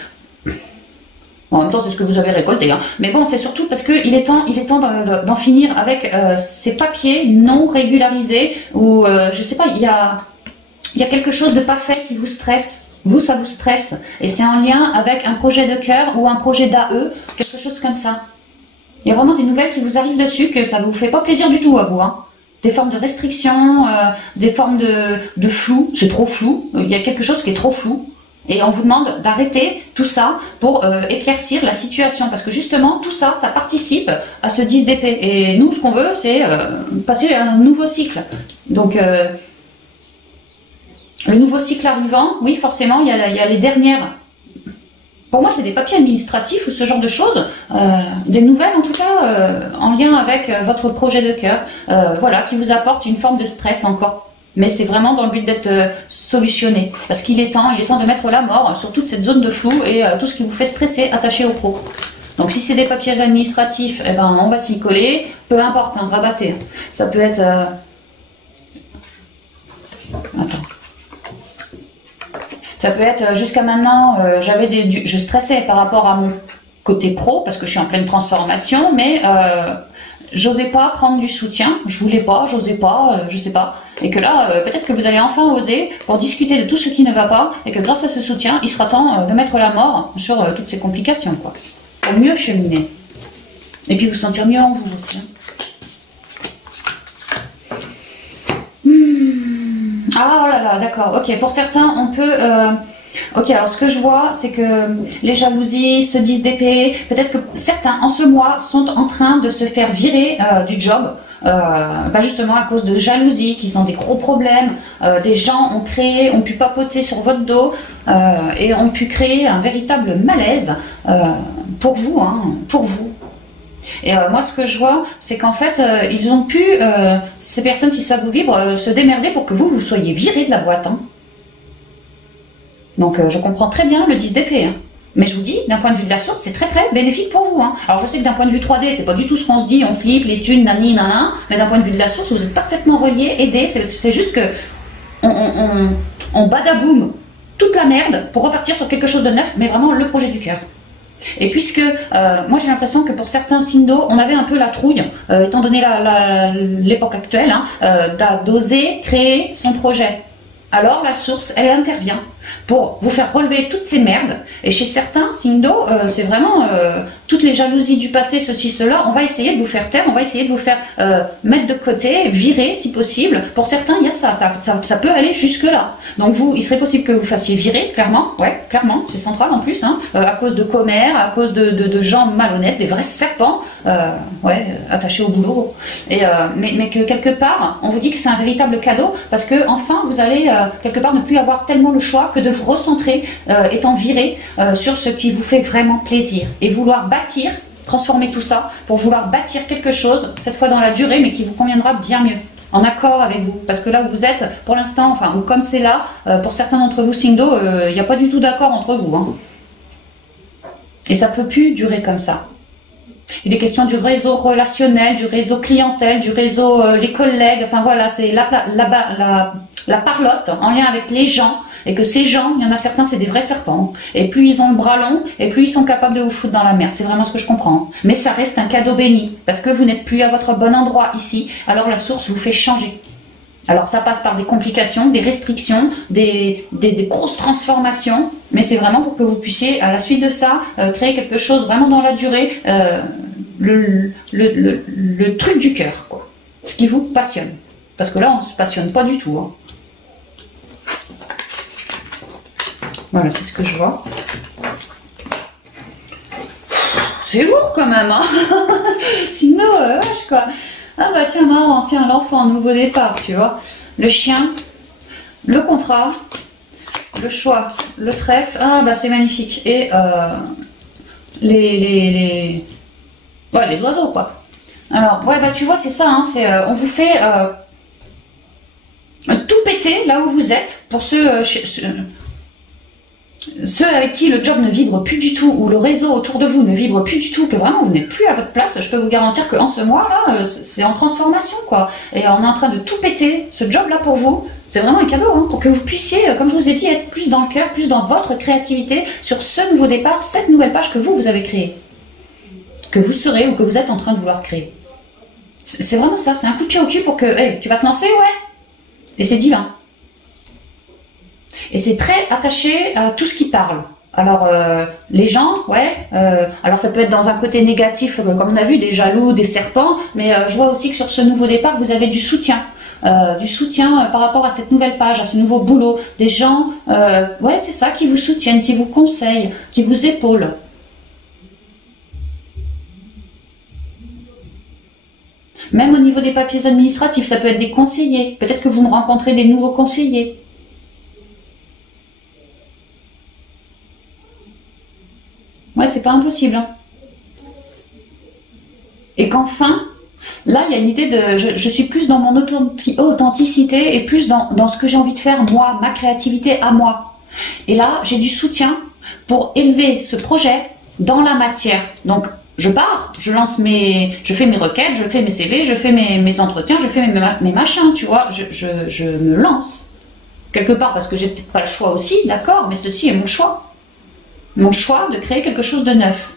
Bon, en même temps, c'est ce que vous avez récolté. Hein. Mais bon, c'est surtout parce qu'il est temps d'en finir avec ces papiers non régularisés où, je sais pas, il y a quelque chose de pas fait qui vous stresse. Vous, ça vous stresse. Et c'est en lien avec un projet de cœur ou un projet d'AE, quelque chose comme ça. Il y a vraiment des nouvelles qui vous arrivent dessus que ça ne vous fait pas plaisir du tout à vous. Hein. Des formes de restrictions, des formes de flou. C'est trop flou. Il y a quelque chose qui est trop flou. Et on vous demande d'arrêter tout ça pour éclaircir la situation. Parce que justement, tout ça, ça participe à ce 10 d'épée. Et nous, ce qu'on veut, c'est passer à un nouveau cycle. Donc... le nouveau cycle arrivant, oui, forcément, il y a les dernières. Pour moi, c'est des papiers administratifs ou ce genre de choses. Des nouvelles, en tout cas, en lien avec votre projet de cœur. Voilà, qui vous apporte une forme de stress encore Mais c'est vraiment dans le but d'être solutionné. Parce qu'il est temps de mettre la mort sur toute cette zone de flou et tout ce qui vous fait stresser attaché au pro. Donc si c'est des papiers administratifs, eh ben, on va s'y coller. Peu importe, hein, rabattez. Ça peut être... Attends. Ça peut être, jusqu'à maintenant, je stressais par rapport à mon côté pro, parce que je suis en pleine transformation, mais j'osais pas prendre du soutien, je voulais pas, j'osais pas, je sais pas. Et que là, peut-être que vous allez enfin oser pour discuter de tout ce qui ne va pas, et que grâce à ce soutien, il sera temps de mettre la mort sur toutes ces complications, quoi. Pour mieux cheminer. Et puis vous sentir mieux en vous aussi. Ah oh là là, d'accord, ok. Pour certains, on peut... Ok, alors ce que je vois, c'est que les jalousies se disent d'épée. Peut-être que certains, en ce mois, sont en train de se faire virer du job. Justement à cause de jalousie, qu'ils ont des gros problèmes. Des gens ont pu papoter sur votre dos et ont pu créer un véritable malaise pour vous, hein, pour vous. Et moi, ce que je vois, c'est qu'en fait, ils ont pu, ces personnes, si ça vous vibre, se démerder pour que vous soyez virés de la boîte. Hein. Donc, je comprends très bien le 10 d'épée. Hein. Mais je vous dis, d'un point de vue de la source, c'est très très bénéfique pour vous. Hein. Alors, je sais que d'un point de vue 3D, c'est pas du tout ce qu'on se dit, on flippe, les thunes, nani, nana. Mais d'un point de vue de la source, vous êtes parfaitement reliés, aidés. C'est juste que on badaboum toute la merde pour repartir sur quelque chose de neuf, mais vraiment le projet du cœur. Et puisque moi j'ai l'impression que pour certains signos, on avait un peu la trouille, étant donné l'époque actuelle, hein, d'oser créer son projet. Alors la source, elle intervient pour vous faire relever toutes ces merdes. Et chez certains signes d'eau, c'est vraiment toutes les jalousies du passé, ceci, cela. On va essayer de vous faire taire, on va essayer de vous faire mettre de côté, virer si possible. Pour certains, il y a ça peut aller jusque là. Donc vous, il serait possible que vous fassiez virer, clairement, ouais, clairement, c'est central en plus, hein, à cause de commères, à cause de gens malhonnêtes, des vrais serpents, ouais, attachés au boulot. Et mais que quelque part, on vous dit que c'est un véritable cadeau parce que enfin vous allez quelque part ne plus avoir tellement le choix que de vous recentrer, étant viré sur ce qui vous fait vraiment plaisir et vouloir bâtir, transformer tout ça pour vouloir bâtir quelque chose, cette fois dans la durée, mais qui vous conviendra bien mieux, en accord avec vous. Parce que là où vous êtes, pour l'instant, enfin, ou comme c'est là, pour certains d'entre vous, signe d'eau, il n'y a pas du tout d'accord entre vous. Hein. Et ça peut plus durer comme ça. Il est question du réseau relationnel, du réseau clientèle, du réseau les collègues, enfin voilà, c'est la parlotte en lien avec les gens, et que ces gens, il y en a certains, c'est des vrais serpents, et plus ils ont le bras long, et plus ils sont capables de vous foutre dans la merde, c'est vraiment ce que je comprends. Mais ça reste un cadeau béni, parce que vous n'êtes plus à votre bon endroit ici, alors la source vous fait changer. Alors ça passe par des complications, des restrictions, des grosses transformations, mais c'est vraiment pour que vous puissiez, à la suite de ça, créer quelque chose vraiment dans la durée, le truc du cœur, quoi. Ce qui vous passionne. Parce que là, on ne se passionne pas du tout. Hein. Voilà, c'est ce que je vois. C'est lourd quand même, hein. Sinon, wesh, quoi. Ah bah tiens, marrant, tiens, l'enfant, nouveau départ, tu vois. Le chien, le contrat, le choix, le trèfle. Ah bah c'est magnifique. Et les oiseaux, quoi. Alors, ouais, bah tu vois, c'est ça, hein, on vous fait tout péter là où vous êtes, pour ceux avec qui le job ne vibre plus du tout, ou le réseau autour de vous ne vibre plus du tout, que vraiment vous n'êtes plus à votre place. Je peux vous garantir qu'en ce mois-là, c'est en transformation, quoi. Et on est en train de tout péter, ce job-là pour vous. C'est vraiment un cadeau, hein, pour que vous puissiez, comme je vous ai dit, être plus dans le cœur, plus dans votre créativité, sur ce nouveau départ, cette nouvelle page que vous avez créée. Que vous serez ou que vous êtes en train de vouloir créer. C'est vraiment ça, c'est un coup de pied au cul pour que, hey, tu vas te lancer, ouais. Et c'est divin. Et c'est très attaché à tout ce qui parle. Alors, les gens, ouais, alors ça peut être dans un côté négatif, comme on a vu, des jaloux, des serpents, mais je vois aussi que sur ce nouveau départ, vous avez du soutien par rapport à cette nouvelle page, à ce nouveau boulot. Des gens, ouais, c'est ça, qui vous soutiennent, qui vous conseillent, qui vous épaulent. Même au niveau des papiers administratifs, ça peut être des conseillers. Peut-être que vous me rencontrez des nouveaux conseillers. Ouais, c'est pas impossible. Hein. Et qu'enfin, Là, il y a une idée de... Je suis plus dans mon authenticité et plus dans ce que j'ai envie de faire, moi, ma créativité à moi. Et là, j'ai du soutien pour élever ce projet dans la matière. Donc, je pars, je fais mes requêtes, je fais mes CV, je fais mes entretiens, je fais mes machins, tu vois. Je me lance. Quelque part, parce que j'ai peut-être pas le choix aussi, d'accord, mais ceci est mon choix. Mon choix de créer quelque chose de neuf.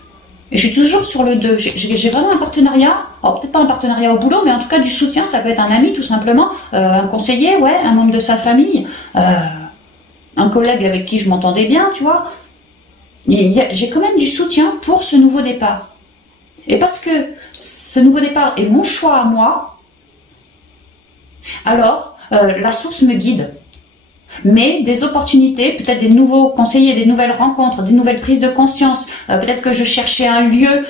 Et je suis toujours sur le 2. J'ai vraiment un partenariat, alors peut-être pas un partenariat au boulot, mais en tout cas du soutien, ça peut être un ami tout simplement, un conseiller, ouais, un membre de sa famille, un collègue avec qui je m'entendais bien, tu vois. J'ai quand même du soutien pour ce nouveau départ. Et parce que ce nouveau départ est mon choix à moi, alors la source me guide. Mais des opportunités, peut-être des nouveaux conseillers, des nouvelles rencontres, des nouvelles prises de conscience, peut-être que je cherchais un lieu,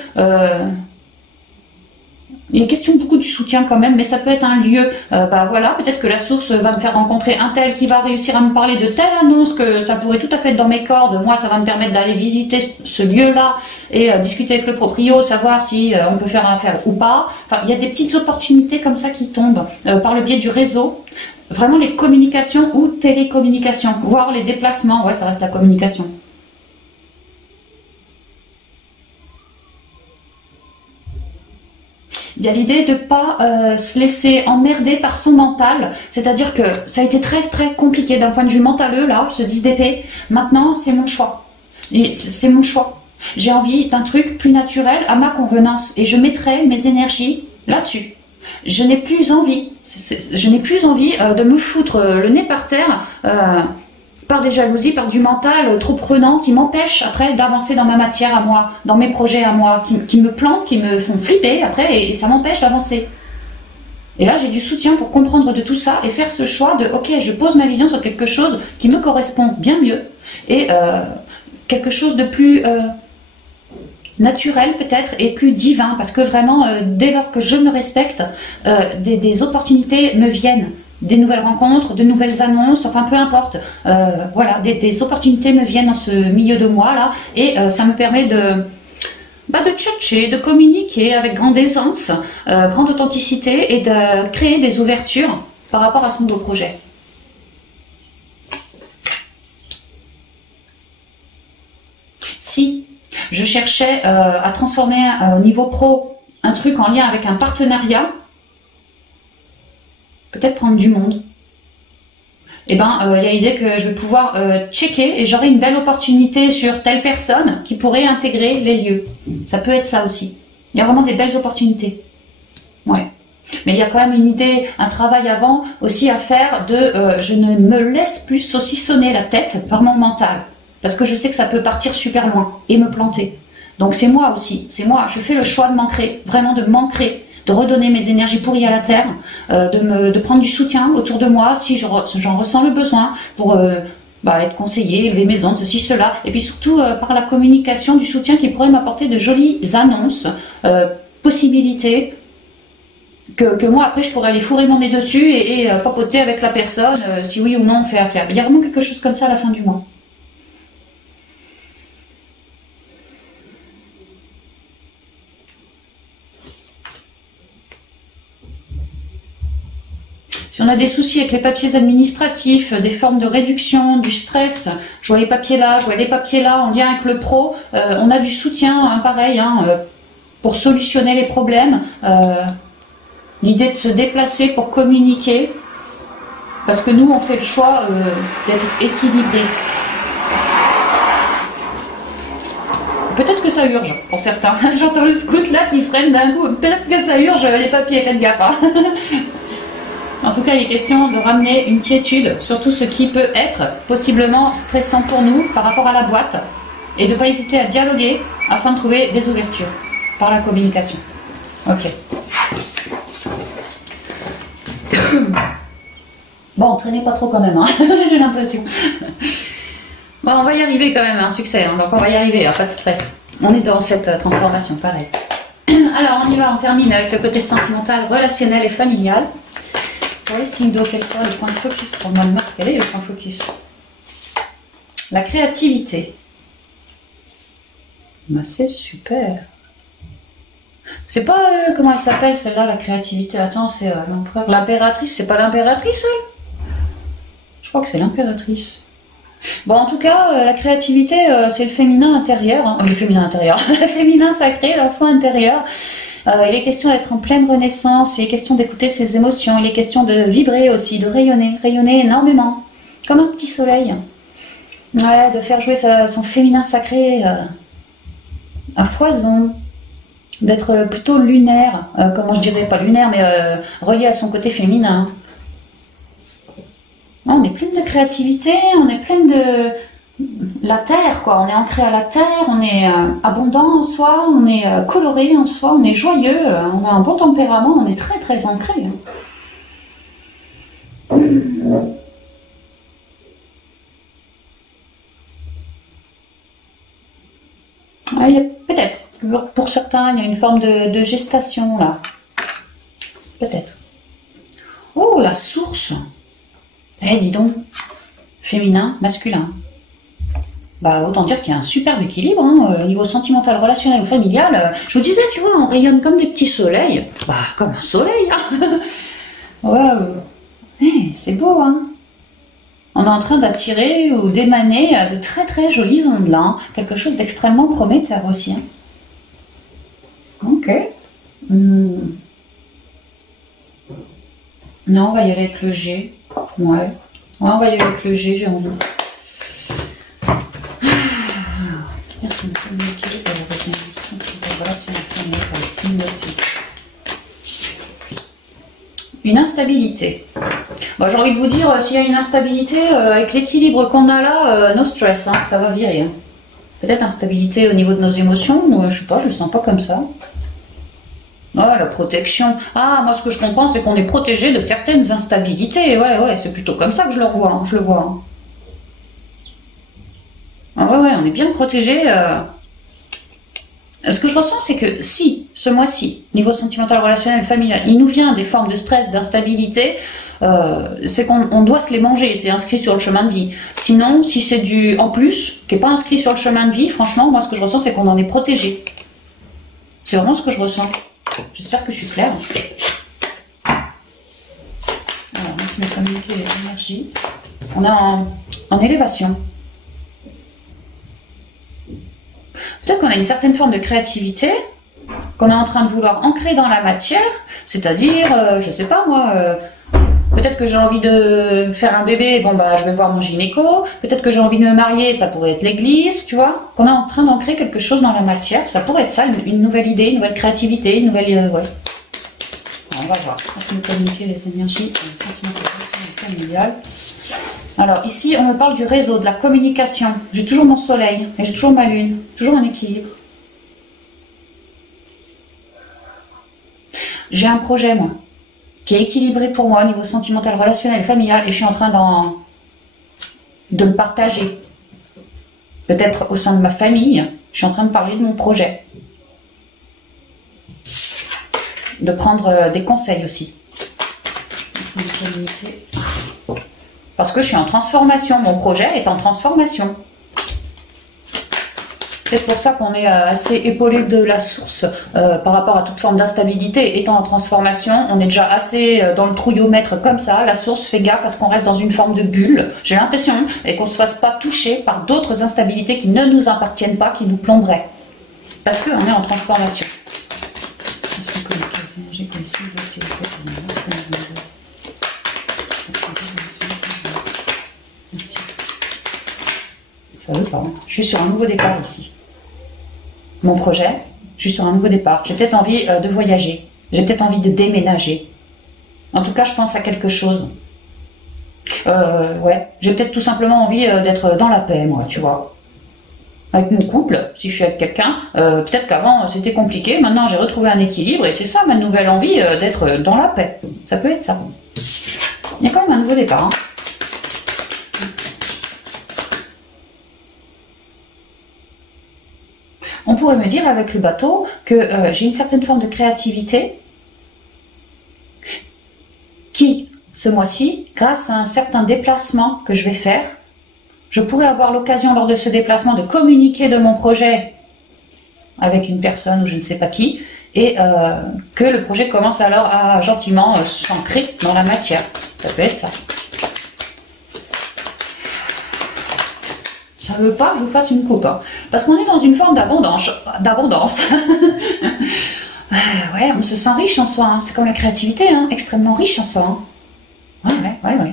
il est question beaucoup du soutien quand même, mais ça peut être un lieu, voilà, peut-être que la source va me faire rencontrer un tel qui va réussir à me parler de telle annonce que ça pourrait tout à fait être dans mes cordes, moi ça va me permettre d'aller visiter ce lieu-là et discuter avec le proprio, savoir si on peut faire affaire ou pas. Enfin, il y a des petites opportunités comme ça qui tombent par le biais du réseau. Vraiment les communications ou télécommunications, voire les déplacements, ouais, ça reste la communication. Il y a l'idée de ne pas se laisser emmerder par son mental, c'est-à-dire que ça a été très très compliqué d'un point de vue mentaleux, là, ce 10 d'épée. Maintenant, c'est mon choix. C'est mon choix. J'ai envie d'un truc plus naturel à ma convenance et je mettrai mes énergies là-dessus. Je n'ai plus envie de me foutre le nez par terre par des jalousies, par du mental trop prenant qui m'empêche après d'avancer dans ma matière à moi, dans mes projets à moi, qui me plantent, qui me font flipper après et ça m'empêche d'avancer. Et là, j'ai du soutien pour comprendre de tout ça et faire ce choix de ok, je pose ma vision sur quelque chose qui me correspond bien mieux et quelque chose de plus naturel peut-être et plus divin, parce que vraiment dès lors que je me respecte, des opportunités me viennent, des nouvelles rencontres, de nouvelles annonces, enfin peu importe, voilà, des opportunités me viennent dans ce milieu de moi là et ça me permet de tchatcher, de communiquer avec grande aisance, grande authenticité et de créer des ouvertures par rapport à ce nouveau projet. Si je cherchais à transformer au niveau pro un truc en lien avec un partenariat, peut-être prendre du monde. Et il y a l'idée que je vais pouvoir checker et j'aurai une belle opportunité sur telle personne qui pourrait intégrer les lieux. Ça peut être ça aussi. Il y a vraiment des belles opportunités. Ouais. Mais il y a quand même une idée, un travail avant aussi à faire de je ne me laisse plus saucissonner la tête par mon mental. Parce que je sais que ça peut partir super loin et me planter. Donc c'est moi aussi, c'est moi. Je fais le choix de m'ancrer, vraiment de m'ancrer, de redonner mes énergies pourries à la terre, de prendre du soutien autour de moi si j'en ressens le besoin pour être conseillé, élever mes ondes, ceci, cela. Et puis surtout par la communication, du soutien qui pourrait m'apporter de jolies annonces, possibilités, que moi après je pourrais aller fourrer mon nez dessus et papoter avec la personne si oui ou non on fait affaire. Il y a vraiment quelque chose comme ça à la fin du mois. Si on a des soucis avec les papiers administratifs, des formes de réduction, du stress, je vois les papiers là, je vois les papiers là, en lien avec le pro, on a du soutien, pareil, pour solutionner les problèmes. L'idée de se déplacer pour communiquer, parce que nous on fait le choix d'être équilibré. Peut-être que ça urge pour certains. J'entends le scout là qui freine d'un coup. Peut-être que ça urge les papiers, faites gaffe. En tout cas, il est question de ramener une quiétude sur tout ce qui peut être possiblement stressant pour nous par rapport à la boîte et de ne pas hésiter à dialoguer afin de trouver des ouvertures par la communication. Ok. Bon, traînez pas trop quand même, j'ai l'impression. Bon, on va y arriver quand même, un succès, donc on va y arriver, pas de stress. On est dans cette transformation, pareil. Alors, on y va, on termine avec le côté sentimental, relationnel et familial. Pour les signes d'eau, quel sera le point de focus pour le mois de mars? Quel est le point de focus? La créativité. C'est super. C'est pas, comment elle s'appelle celle-là, la créativité? Attends, c'est l'empereur. L'impératrice, c'est pas l'impératrice, elle? Je crois que c'est l'impératrice. Bon, en tout cas, la créativité, c'est le féminin intérieur. Hein. Le féminin intérieur. Le féminin sacré, l'enfant intérieur. Il est question d'être en pleine renaissance, il est question d'écouter ses émotions, il est question de vibrer aussi, de rayonner énormément. Comme un petit soleil. Ouais, de faire jouer son féminin sacré à foison. D'être plutôt lunaire, comment je dirais, pas lunaire, mais relié à son côté féminin. On est pleine de créativité, on est pleine de la terre, quoi. On est ancré à la terre, on est abondant en soi, on est coloré en soi, on est joyeux, on a un bon tempérament, on est très très ancré. Hein. Ah, peut-être. Pour certains, il y a une forme de gestation là. Peut-être. Oh, la source. Eh, dis donc. Féminin, masculin. Bah, autant dire qu'il y a un superbe équilibre, hein, au niveau sentimental, relationnel ou familial. Je vous disais, tu vois, on rayonne comme des petits soleils. Bah, comme un soleil. Hein. Ouais, c'est beau, hein. On est en train d'attirer ou d'émaner de très très jolies ondes là. Hein. Quelque chose d'extrêmement prometteur aussi. Hein. Ok. Non, on va y aller avec le G. Ouais, on va y aller avec le G, j'ai envie. Merci de communiquer une instabilité. Bon, j'ai envie de vous dire, s'il y a une instabilité, avec l'équilibre qu'on a là, no stress, hein, ça va virer. Hein. Peut-être instabilité au niveau de nos émotions, ou je sais pas, je le sens pas comme ça. Ouais, la protection. Ah, moi ce que je comprends, c'est qu'on est protégé de certaines instabilités. Ouais, c'est plutôt comme ça que je le vois. Hein, je le vois. Hein. Ah ouais, on est bien protégé. Ce que je ressens, c'est que si, ce mois-ci, niveau sentimental, relationnel, familial, il nous vient des formes de stress, d'instabilité, c'est qu'on doit se les manger, c'est inscrit sur le chemin de vie. Sinon, si c'est du en plus, qui n'est pas inscrit sur le chemin de vie, franchement, moi ce que je ressens, c'est qu'on en est protégé. C'est vraiment ce que je ressens. J'espère que je suis claire. Alors, merci de communiquer les énergies. On est en élévation. Peut-être qu'on a une certaine forme de créativité qu'on est en train de vouloir ancrer dans la matière, c'est-à-dire, je sais pas moi, peut-être que j'ai envie de faire un bébé, bon bah je vais voir mon gynéco, peut-être que j'ai envie de me marier, ça pourrait être l'église, tu vois, qu'on est en train d'ancrer quelque chose dans la matière, ça pourrait être ça, une nouvelle idée, une nouvelle créativité, une nouvelle... ouais. Alors, on va voir, on va communiquer les énergies, les sentiments familiales. Alors ici, on me parle du réseau, de la communication. J'ai toujours mon soleil et j'ai toujours ma lune, toujours un équilibre. J'ai un projet, moi, qui est équilibré pour moi au niveau sentimental, relationnel, familial, et je suis en train de le partager. Peut-être au sein de ma famille, je suis en train de parler de mon projet. De prendre des conseils aussi. Parce que je suis en transformation, mon projet est en transformation. C'est pour ça qu'on est assez épaulé de la source par rapport à toute forme d'instabilité. Étant en transformation, on est déjà assez dans le trouillomètre comme ça. La source fait gaffe à ce qu'on reste dans une forme de bulle, j'ai l'impression, et qu'on ne se fasse pas toucher par d'autres instabilités qui ne nous appartiennent pas, qui nous plomberaient. Parce qu'on est en transformation. Ça veut pas. Je suis sur un nouveau départ ici. Mon projet, je suis sur un nouveau départ. J'ai peut-être envie de voyager. J'ai peut-être envie de déménager. En tout cas, je pense à quelque chose. Ouais, j'ai peut-être tout simplement envie d'être dans la paix, moi, tu vois. Avec mon couple, si je suis avec quelqu'un, peut-être qu'avant c'était compliqué. Maintenant, j'ai retrouvé un équilibre et c'est ça ma nouvelle envie, d'être dans la paix. Ça peut être ça. Il y a quand même un nouveau départ. Hein. On pourrait me dire avec le bateau que j'ai une certaine forme de créativité qui, ce mois-ci, grâce à un certain déplacement que je vais faire, je pourrais avoir l'occasion lors de ce déplacement de communiquer de mon projet avec une personne ou je ne sais pas qui, et que le projet commence alors à gentiment s'ancrer dans la matière. Ça peut être ça. Ça ne veut pas que je vous fasse une coupe, hein, parce qu'on est dans une forme d'abondance. Ouais, on se sent riche en soi, hein. C'est comme la créativité, hein, extrêmement riche en soi. Hein. Ouais.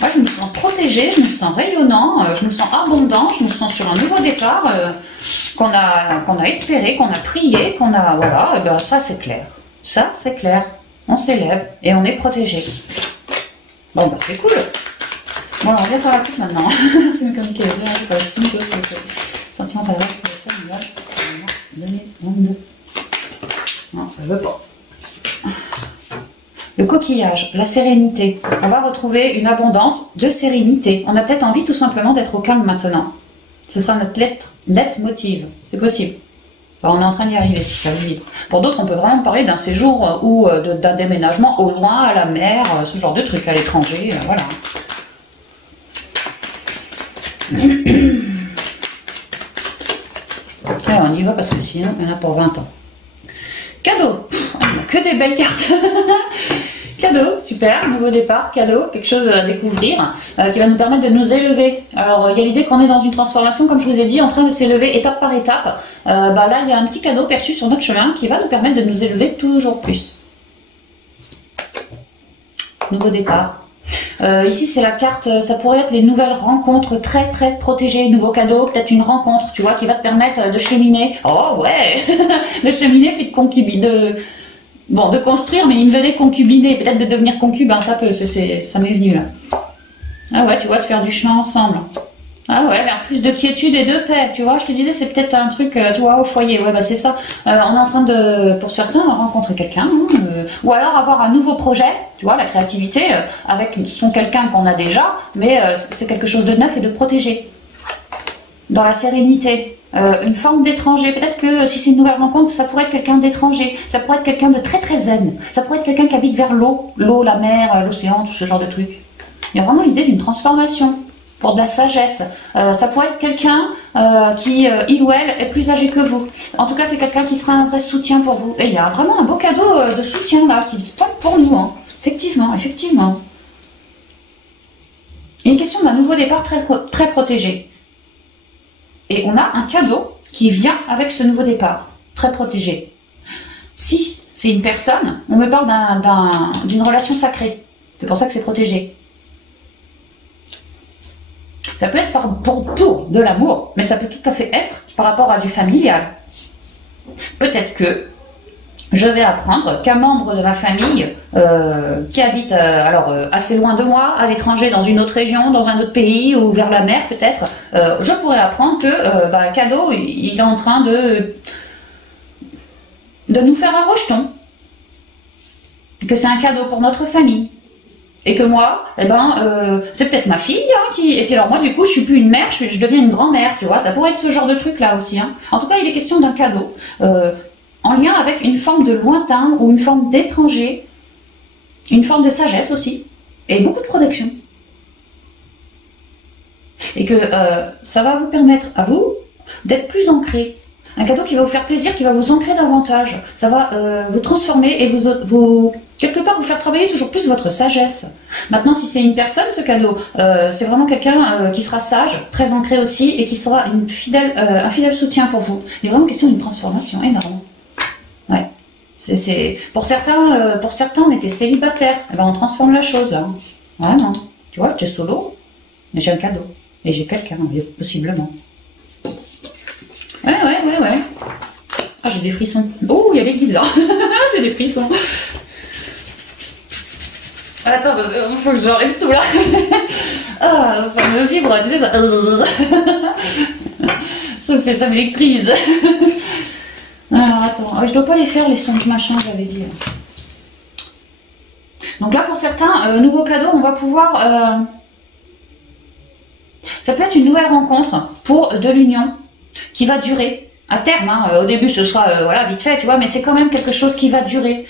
Moi, je me sens protégée, je me sens rayonnant, je me sens abondant, je me sens sur un nouveau départ qu'on a espéré, qu'on a prié, qu'on a... Voilà, et ben ça c'est clair. Ça c'est clair. On s'élève et on est protégé. Bon, bah c'est cool. Bon, alors on vient faire la coupe maintenant. C'est une comique c'est pas la petite chose, c'est sentiment d'adresse, c'est le 22. Non, ça veut pas. Le coquillage, la sérénité. On va retrouver une abondance de sérénité. On a peut-être envie tout simplement d'être au calme maintenant. Ce sera notre leitmotiv. C'est possible. Enfin, on est en train d'y arriver, si ça veut dire. Pour d'autres, on peut vraiment parler d'un séjour ou d'un déménagement au loin, à la mer, ce genre de truc, à l'étranger, voilà. Là, on y va parce que sinon, il y en a pour 20 ans. Cadeau, que des belles cartes. Cadeau, super, nouveau départ, cadeau, quelque chose à découvrir qui va nous permettre de nous élever. Alors il y a l'idée qu'on est dans une transformation, comme je vous ai dit, en train de s'élever étape par étape. Là il y a un petit cadeau perçu sur notre chemin qui va nous permettre de nous élever toujours plus. Nouveau départ. Ici c'est la carte, ça pourrait être les nouvelles rencontres très très protégées, nouveau cadeau, peut-être une rencontre, tu vois, qui va te permettre de cheminer. Oh ouais, de cheminer puis de concubiner, de construire, mais il me venait concubiner, peut-être de devenir concubin, ça peut, ça m'est venu là. Ah ouais, tu vois, de faire du chemin ensemble. Ah ouais, vers plus de quiétude et de paix, tu vois, je te disais, c'est peut-être un truc, tu vois, au foyer, ouais, bah c'est ça. On est en train de, pour certains, rencontrer quelqu'un, ou alors avoir un nouveau projet, tu vois, la créativité, avec son quelqu'un qu'on a déjà, mais c'est quelque chose de neuf et de protégé. Dans la sérénité, une forme d'étranger, peut-être que si c'est une nouvelle rencontre, ça pourrait être quelqu'un d'étranger, ça pourrait être quelqu'un de très très zen, ça pourrait être quelqu'un qui habite vers l'eau, la mer, l'océan, tout ce genre de trucs. Il y a vraiment l'idée d'une transformation. Pour de la sagesse. Ça pourrait être quelqu'un qui, il ou elle, est plus âgé que vous. En tout cas, c'est quelqu'un qui sera un vrai soutien pour vous. Et il y a vraiment un beau cadeau de soutien là, qui se pointe pour nous. Hein. Effectivement. Il est question d'un nouveau départ très protégé. Et on a un cadeau qui vient avec ce nouveau départ, très protégé. Si c'est une personne, on me parle d'une relation sacrée. C'est pour ça que c'est protégé. Ça peut être pour de l'amour, mais ça peut tout à fait être par rapport à du familial. Peut-être que je vais apprendre qu'un membre de ma famille qui habite assez loin de moi, à l'étranger, dans une autre région, dans un autre pays ou vers la mer peut-être, je pourrais apprendre que Cadeau, il est en train de nous faire un rejeton. Que c'est un cadeau pour notre famille. Et que moi, c'est peut-être ma fille, hein, et puis alors moi du coup je suis plus une mère, je deviens une grand-mère, tu vois, ça pourrait être ce genre de truc là aussi. Hein. En tout cas il est question d'un cadeau, en lien avec une forme de lointain ou une forme d'étranger, une forme de sagesse aussi, et beaucoup de protection. Et que ça va vous permettre à vous d'être plus ancré. Un cadeau qui va vous faire plaisir, qui va vous ancrer davantage. Ça va vous transformer et vous quelque part vous faire travailler toujours plus votre sagesse. Maintenant, si c'est une personne, ce cadeau, c'est vraiment quelqu'un qui sera sage, très ancré aussi, et qui sera un fidèle soutien pour vous. Il est vraiment question d'une transformation énorme. Ouais. Pour certains, on était célibataire. Eh ben, on transforme la chose là. Vraiment. Tu vois, j'étais solo, mais j'ai un cadeau. Et j'ai quelqu'un, possiblement. Ouais. Ah, j'ai des frissons. Oh, il y a les guides là. J'ai des frissons. Attends, il faut que j'enlève tout là. Ah, ça me vibre, tu sais, ça m'électrise. Alors, attends, je dois pas les faire, les songes machin, j'avais dit. Donc là, pour certains, nouveau cadeau, on va pouvoir... Ça peut être une nouvelle rencontre pour de l'union qui va durer. À terme, hein, au début ce sera voilà vite fait, tu vois, mais c'est quand même quelque chose qui va durer,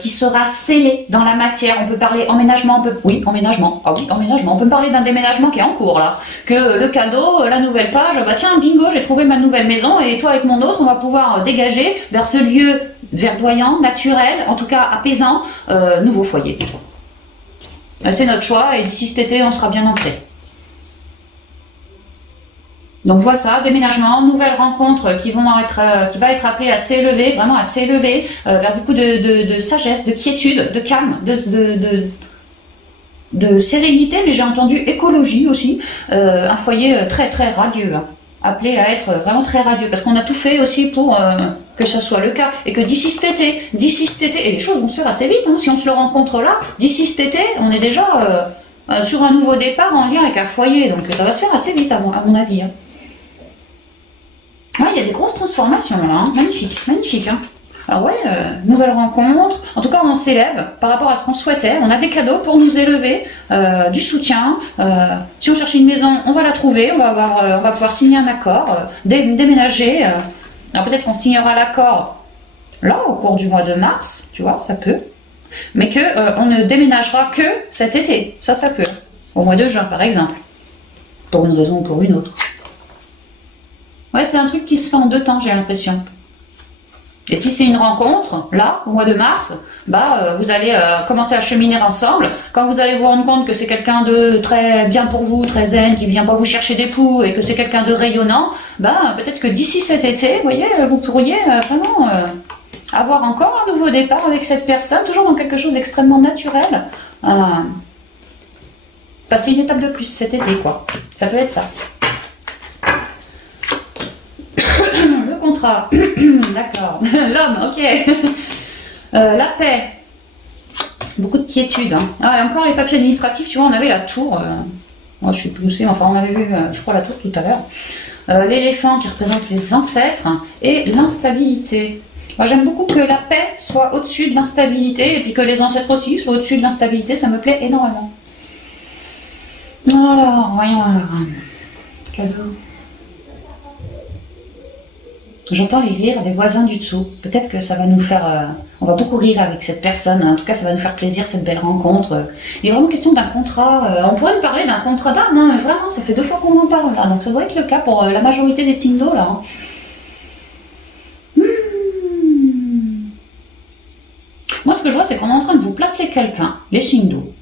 qui sera scellé dans la matière. On peut parler emménagement, oui, emménagement, ah oui, emménagement. On peut parler d'un déménagement qui est en cours là, que le cadeau, la nouvelle page, bah tiens, bingo, j'ai trouvé ma nouvelle maison et toi avec mon autre, on va pouvoir dégager vers ce lieu verdoyant, naturel, en tout cas apaisant, nouveau foyer. C'est notre choix et d'ici cet été, on sera bien ancré. Donc je vois ça, déménagement, nouvelles rencontres qui va être appelée à s'élever, vraiment à s'élever vers beaucoup de sagesse, de quiétude, de calme, de sérénité, mais j'ai entendu écologie aussi, un foyer très très radieux, hein, appelé à être vraiment très radieux, parce qu'on a tout fait aussi pour que ça soit le cas, et que d'ici cet été, et les choses vont se faire assez vite, hein, si on se le rencontre là, d'ici cet été, on est déjà sur un nouveau départ en lien avec un foyer, donc ça va se faire assez vite à mon avis. Hein. Ah, il y a des grosses transformations là, hein. Magnifique, magnifique. Hein. Alors ouais, nouvelle rencontre. En tout cas, on s'élève par rapport à ce qu'on souhaitait. On a des cadeaux pour nous élever, du soutien. Si on cherche une maison, on va la trouver. On va pouvoir signer un accord, déménager. Alors peut-être qu'on signera l'accord là au cours du mois de mars, tu vois, ça peut. Mais que on ne déménagera que cet été. Ça peut. Au mois de juin, par exemple, pour une raison ou pour une autre. Ouais, c'est un truc qui se fait en 2 temps, j'ai l'impression. Et si c'est une rencontre, là, au mois de mars, bah, vous allez commencer à cheminer ensemble. Quand vous allez vous rendre compte que c'est quelqu'un de très bien pour vous, très zen, qui vient pas vous chercher des poux, et que c'est quelqu'un de rayonnant, bah, peut-être que d'ici cet été, vous voyez, vous pourriez vraiment avoir encore un nouveau départ avec cette personne, toujours dans quelque chose d'extrêmement naturel. Passer une étape de plus cet été, quoi. Ça peut être ça. Le contrat, d'accord. L'homme, ok. La paix, beaucoup de quiétude. Hein. Ah, et encore les papiers administratifs, tu vois, on avait la tour. Moi, je suis poussée, enfin, on avait vu, je crois, la tour tout à l'heure. L'éléphant qui représente les ancêtres et l'instabilité. Moi, j'aime beaucoup que la paix soit au-dessus de l'instabilité et puis que les ancêtres aussi soient au-dessus de l'instabilité. Ça me plaît énormément. Alors, voyons voir. Cadeau. J'entends les rires des voisins du dessous. Peut-être que ça va nous faire... on va beaucoup rire avec cette personne. En tout cas, ça va nous faire plaisir, cette belle rencontre. Il est vraiment question d'un contrat. On pourrait nous parler d'un contrat d'âme. Hein, vraiment, ça fait 2 fois qu'on en parle. Là. Donc ça doit être le cas pour la majorité des signes d'eau. Là. Moi, ce que je vois, c'est qu'on est en train de vous placer quelqu'un, les signes d'eau.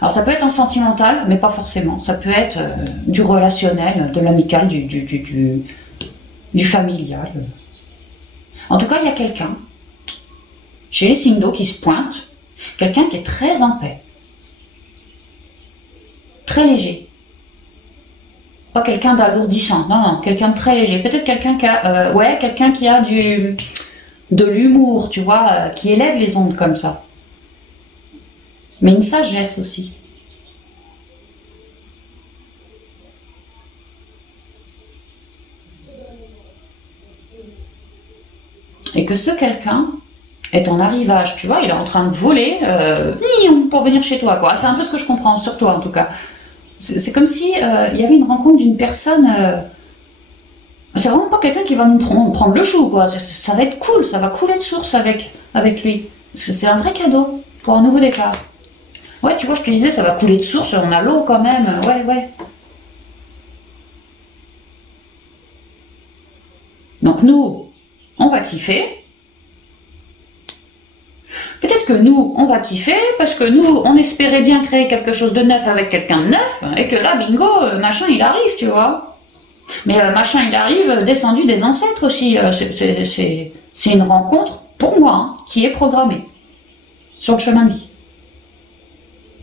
Alors ça peut être en sentimental, mais pas forcément. Ça peut être du relationnel, de l'amical, du familial. En tout cas, il y a quelqu'un, chez les signes d'eau, qui se pointe, quelqu'un qui est très en paix, très léger. Pas quelqu'un d'alourdissant, non, quelqu'un de très léger. Peut-être quelqu'un qui a, quelqu'un qui a de l'humour, tu vois, qui élève les ondes comme ça. Mais une sagesse aussi. Et que ce quelqu'un est en arrivage, tu vois, il est en train de voler pour venir chez toi, quoi. C'est un peu ce que je comprends, sur toi en tout cas. C'est comme si il y avait une rencontre d'une personne. C'est vraiment pas quelqu'un qui va nous prendre le chou, quoi. Ça va être cool, ça va couler de source avec lui. C'est un vrai cadeau pour un nouveau départ. Ouais, tu vois, je te disais, ça va couler de source, on a l'eau quand même. Ouais. Donc nous, on va kiffer. Peut-être que nous, on va kiffer parce que nous, on espérait bien créer quelque chose de neuf avec quelqu'un de neuf et que là, bingo, machin, il arrive, tu vois. Mais machin, il arrive descendu des ancêtres aussi. C'est une rencontre, pour moi, hein, qui est programmée sur le chemin de vie.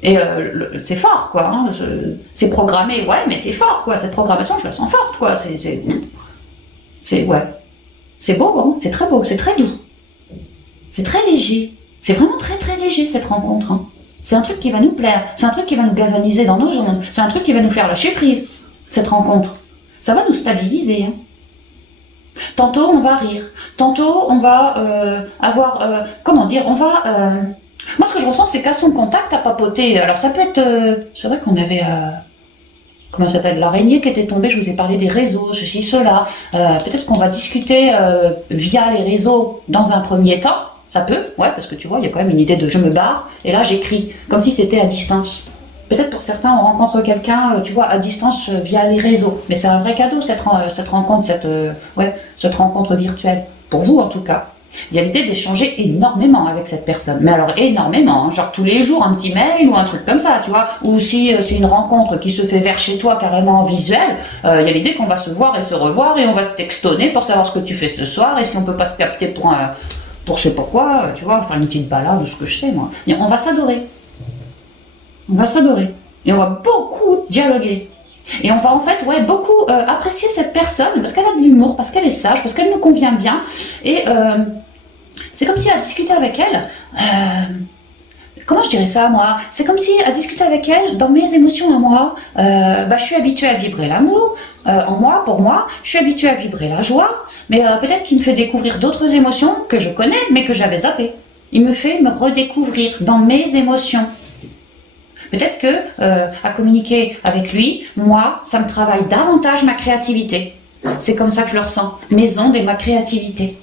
Et c'est fort, quoi. Hein, c'est programmé, ouais, mais c'est fort, quoi. Cette programmation, je la sens forte, quoi. Ouais. C'est beau, hein, c'est très beau, c'est très doux. C'est très léger. C'est vraiment très très léger cette rencontre. Hein. C'est un truc qui va nous plaire. C'est un truc qui va nous galvaniser dans nos ondes. C'est un truc qui va nous faire lâcher prise, cette rencontre. Ça va nous stabiliser. Hein. Tantôt on va rire. Tantôt on va avoir... comment dire, on va... Moi ce que je ressens c'est qu'à son contact à papoter. Alors ça peut être... c'est vrai qu'on avait... comment ça s'appelle, l'araignée qui était tombée, je vous ai parlé des réseaux, ceci, cela. Peut-être qu'on va discuter via les réseaux dans un premier temps. Ça peut, ouais, parce que tu vois, il y a quand même une idée de je me barre, et là j'écris, comme si c'était à distance. Peut-être pour certains, on rencontre quelqu'un, tu vois, à distance via les réseaux. Mais c'est un vrai cadeau, cette rencontre, cette rencontre virtuelle. Pour vous, en tout cas. Il y a l'idée d'échanger énormément avec cette personne. Mais alors, énormément. Hein, genre tous les jours, un petit mail ou un truc comme ça, tu vois. Ou si c'est une rencontre qui se fait vers chez toi, carrément en visuel, il y a l'idée qu'on va se voir et se revoir et on va se textonner pour savoir ce que tu fais ce soir et si on peut pas se capter pour je sais pas quoi, tu vois, faire une petite balade ou ce que je sais, moi. Et on va s'adorer. On va s'adorer. Et on va beaucoup dialoguer. Et on va en fait, ouais, beaucoup apprécier cette personne parce qu'elle a de l'humour, parce qu'elle est sage, parce qu'elle nous convient bien. Et c'est comme si à discuter avec elle, comment je dirais ça, moi? C'est comme si à discuter avec elle, dans mes émotions à moi, je suis habituée à vibrer l'amour. En moi, pour moi, je suis habituée à vibrer la joie, mais peut-être qu'il me fait découvrir d'autres émotions que je connais, mais que j'avais zappées. Il me fait me redécouvrir dans mes émotions. Peut-être que, à communiquer avec lui, moi, ça me travaille davantage ma créativité. C'est comme ça que je le ressens, mes ondes et ma créativité.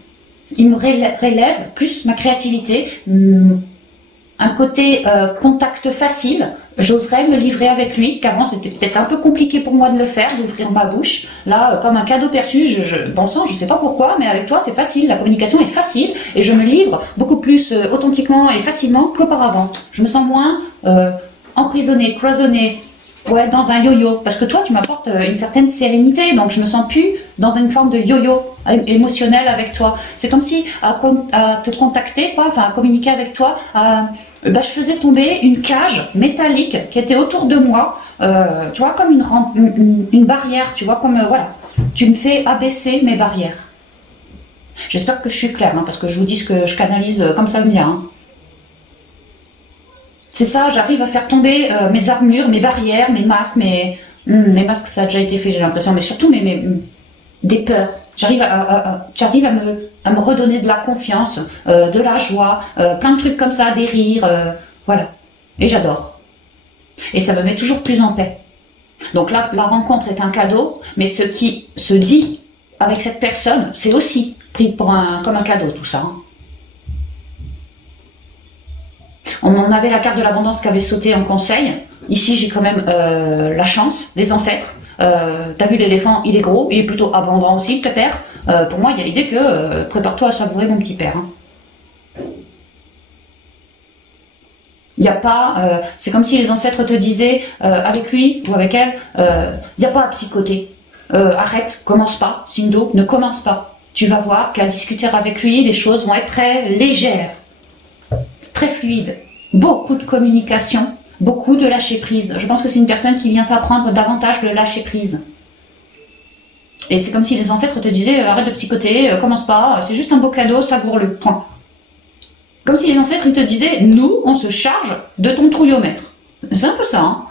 Il me relève plus ma créativité, un côté contact facile. J'oserais me livrer avec lui, qu'avant c'était peut-être un peu compliqué pour moi de le faire, d'ouvrir ma bouche. Là, comme un cadeau perçu, bon sang, je sais pas pourquoi, mais avec toi c'est facile, la communication est facile et je me livre beaucoup plus authentiquement et facilement qu'auparavant. Je me sens moins emprisonnée, cloisonnée, ouais, dans un yo-yo. Parce que toi, tu m'apportes une certaine sérénité, donc je me sens plus dans une forme de yo-yo émotionnel avec toi. C'est comme si à te contacter, quoi, enfin à communiquer avec toi, je faisais tomber une cage métallique qui était autour de moi, tu vois, comme une barrière, tu vois, comme voilà, tu me fais abaisser mes barrières. J'espère que je suis claire, hein, parce que je vous dis ce que je canalise comme ça me vient. Hein. C'est ça, j'arrive à faire tomber mes armures, mes barrières, mes masques, mes masques ça a déjà été fait, j'ai l'impression, mais surtout des peurs. J'arrive à me redonner de la confiance, de la joie, plein de trucs comme ça, des rires, voilà. Et j'adore. Et ça me met toujours plus en paix. Donc là, la rencontre est un cadeau, mais ce qui se dit avec cette personne, c'est aussi pris comme un cadeau, tout ça. Hein. On en avait la carte de l'abondance qui avait sauté en conseil. Ici, j'ai quand même la chance des ancêtres. T'as vu l'éléphant, il est gros, il est plutôt abondant aussi, le père. Pour moi, il y a l'idée que prépare-toi à savourer mon petit père. Hein. Il n'y a pas, c'est comme si les ancêtres te disaient avec lui ou avec elle, il n'y a pas à psychoter. Arrête, commence pas, Sindo, ne commence pas. Tu vas voir qu'à discuter avec lui, les choses vont être très légères, très fluides. Beaucoup de communication, beaucoup de lâcher prise. Je pense que c'est une personne qui vient t'apprendre davantage de lâcher prise. Et c'est comme si les ancêtres te disaient arrête de psychoter, commence pas, c'est juste un beau cadeau, savoure-le, point. Comme si les ancêtres ils te disaient nous, on se charge de ton trouillomètre. C'est un peu ça, hein.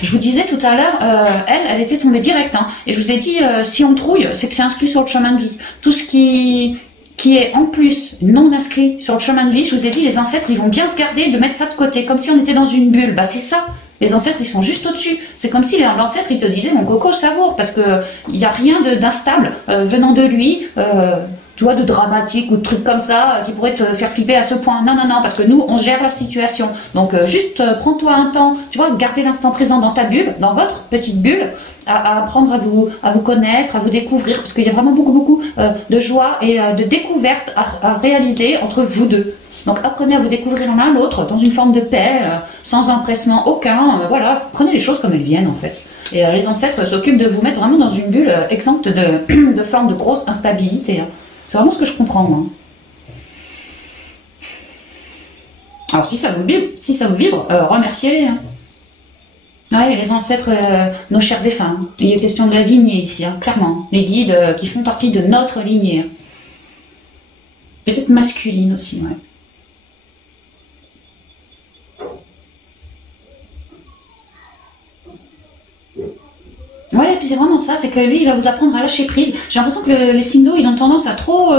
Je vous disais tout à l'heure, elle était tombée direct, hein, et je vous ai dit si on trouille, c'est que c'est inscrit sur le chemin de vie. Tout ce qui est en plus non inscrit sur le chemin de vie, je vous ai dit, les ancêtres, ils vont bien se garder de mettre ça de côté, comme si on était dans une bulle. Bah c'est ça, les ancêtres, ils sont juste au-dessus. C'est comme si l'ancêtre, il te disait, mon coco, savoure, parce que il n'y a rien d'instable venant de lui, tu vois, de dramatique ou de trucs comme ça, qui pourrait te faire flipper à ce point. Non, non, non, parce que nous, on gère la situation. Donc juste prends-toi un temps, tu vois, gardez l'instant présent dans ta bulle, dans votre petite bulle, à apprendre à vous connaître, à vous découvrir, parce qu'il y a vraiment beaucoup de joie et de découverte à réaliser entre vous deux. Donc apprenez à vous découvrir l'un l'autre dans une forme de paix, sans empressement aucun, voilà, prenez les choses comme elles viennent en fait. Et les ancêtres s'occupent de vous mettre vraiment dans une bulle exempte de forme de grosse instabilité. Hein. C'est vraiment ce que je comprends moi. Alors si ça vous vibre, remerciez-les. Hein. Ouais, les ancêtres, nos chers défunts. Il est question de la lignée ici, hein, clairement. Les guides qui font partie de notre lignée. Hein. Peut-être masculine aussi, ouais. Ouais, et puis c'est vraiment ça, c'est que lui, il va vous apprendre à lâcher prise. J'ai l'impression que les Sindo, ils ont tendance à trop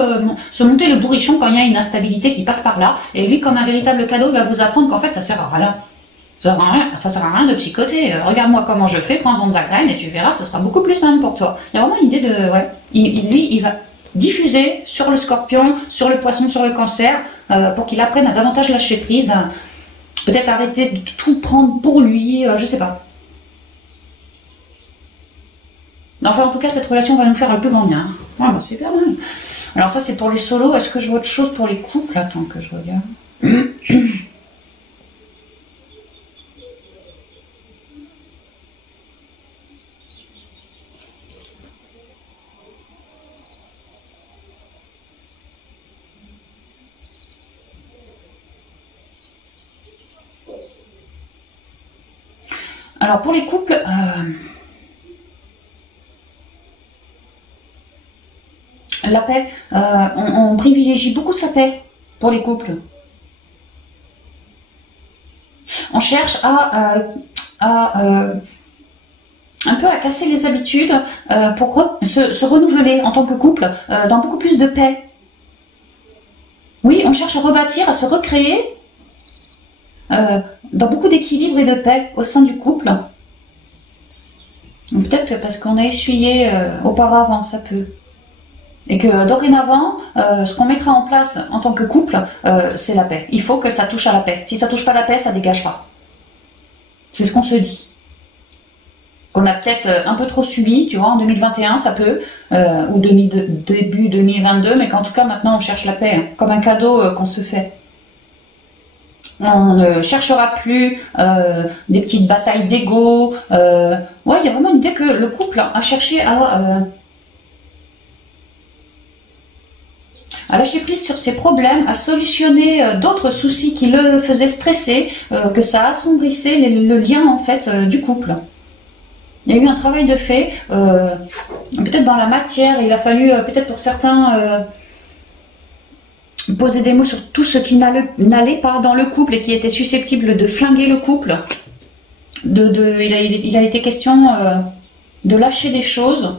se monter le bourrichon quand il y a une instabilité qui passe par là. Et lui, comme un véritable cadeau, il va vous apprendre qu'en fait, ça sert à rien. Ça sert à rien de psychoter. Regarde-moi comment je fais, prends-en de la graine et tu verras, ce sera beaucoup plus simple pour toi. Il y a vraiment l'idée de... Ouais, lui, il va diffuser sur le scorpion, sur le poisson, sur le cancer, pour qu'il apprenne à davantage lâcher prise, peut-être arrêter de tout prendre pour lui, je sais pas. Enfin, en tout cas, cette relation va nous faire le plus grand bien. Ah, bah, c'est bien. Alors ça, c'est pour les solos. Est-ce que je vois autre chose pour les couples? Attends que je regarde. Alors pour les couples, la paix, on privilégie beaucoup sa paix pour les couples. On cherche un peu à casser les habitudes pour se renouveler en tant que couple dans beaucoup plus de paix. Oui, on cherche à rebâtir, à se recréer dans beaucoup d'équilibre et de paix au sein du couple. Peut-être parce qu'on a essuyé auparavant, ça peut. Et que dorénavant, ce qu'on mettra en place en tant que couple, c'est la paix. Il faut que ça touche à la paix. Si ça touche pas à la paix, ça dégagera. C'est ce qu'on se dit. Qu'on a peut-être un peu trop subi, tu vois, en 2021, ça peut, ou début 2022, mais qu'en tout cas, maintenant, on cherche la paix, hein, comme un cadeau qu'on se fait. On ne cherchera plus des petites batailles d'ego. Ouais, il y a vraiment une idée que le couple a cherché à lâcher prise sur ses problèmes, à solutionner d'autres soucis qui le faisaient stresser, que ça assombrissait le lien en fait du couple. Il y a eu un travail de fait, peut-être dans la matière, il a fallu peut-être pour certains poser des mots sur tout ce qui n'allait pas dans le couple et qui était susceptible de flinguer le couple. Il a été question de lâcher des choses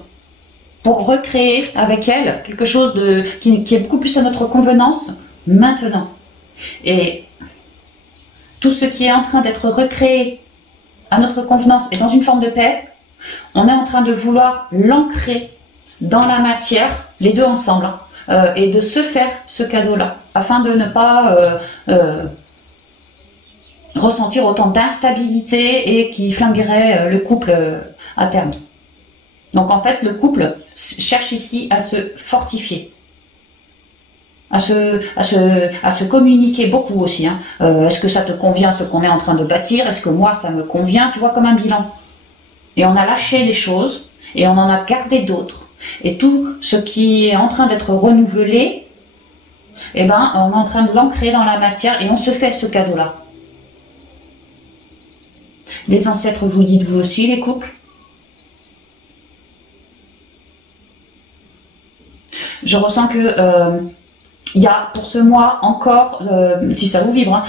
pour recréer avec elle quelque chose qui est beaucoup plus à notre convenance maintenant. Et tout ce qui est en train d'être recréé à notre convenance et dans une forme de paix, on est en train de vouloir l'ancrer dans la matière, les deux ensemble, et de se faire ce cadeau-là, afin de ne pas ressentir autant d'instabilité et qui flinguerait le couple à terme. Donc en fait, le couple cherche ici à se fortifier, à se communiquer beaucoup aussi. Hein. Est-ce que ça te convient ce qu'on est en train de bâtir? Est-ce que moi ça me convient? Tu vois, comme un bilan. Et on a lâché des choses et on en a gardé d'autres. Et tout ce qui est en train d'être renouvelé, eh ben, on est en train de l'ancrer dans la matière et on se fait ce cadeau-là. Les ancêtres, vous dites vous aussi, les couples? Je ressens que il y a pour ce mois encore, si ça vous vibre,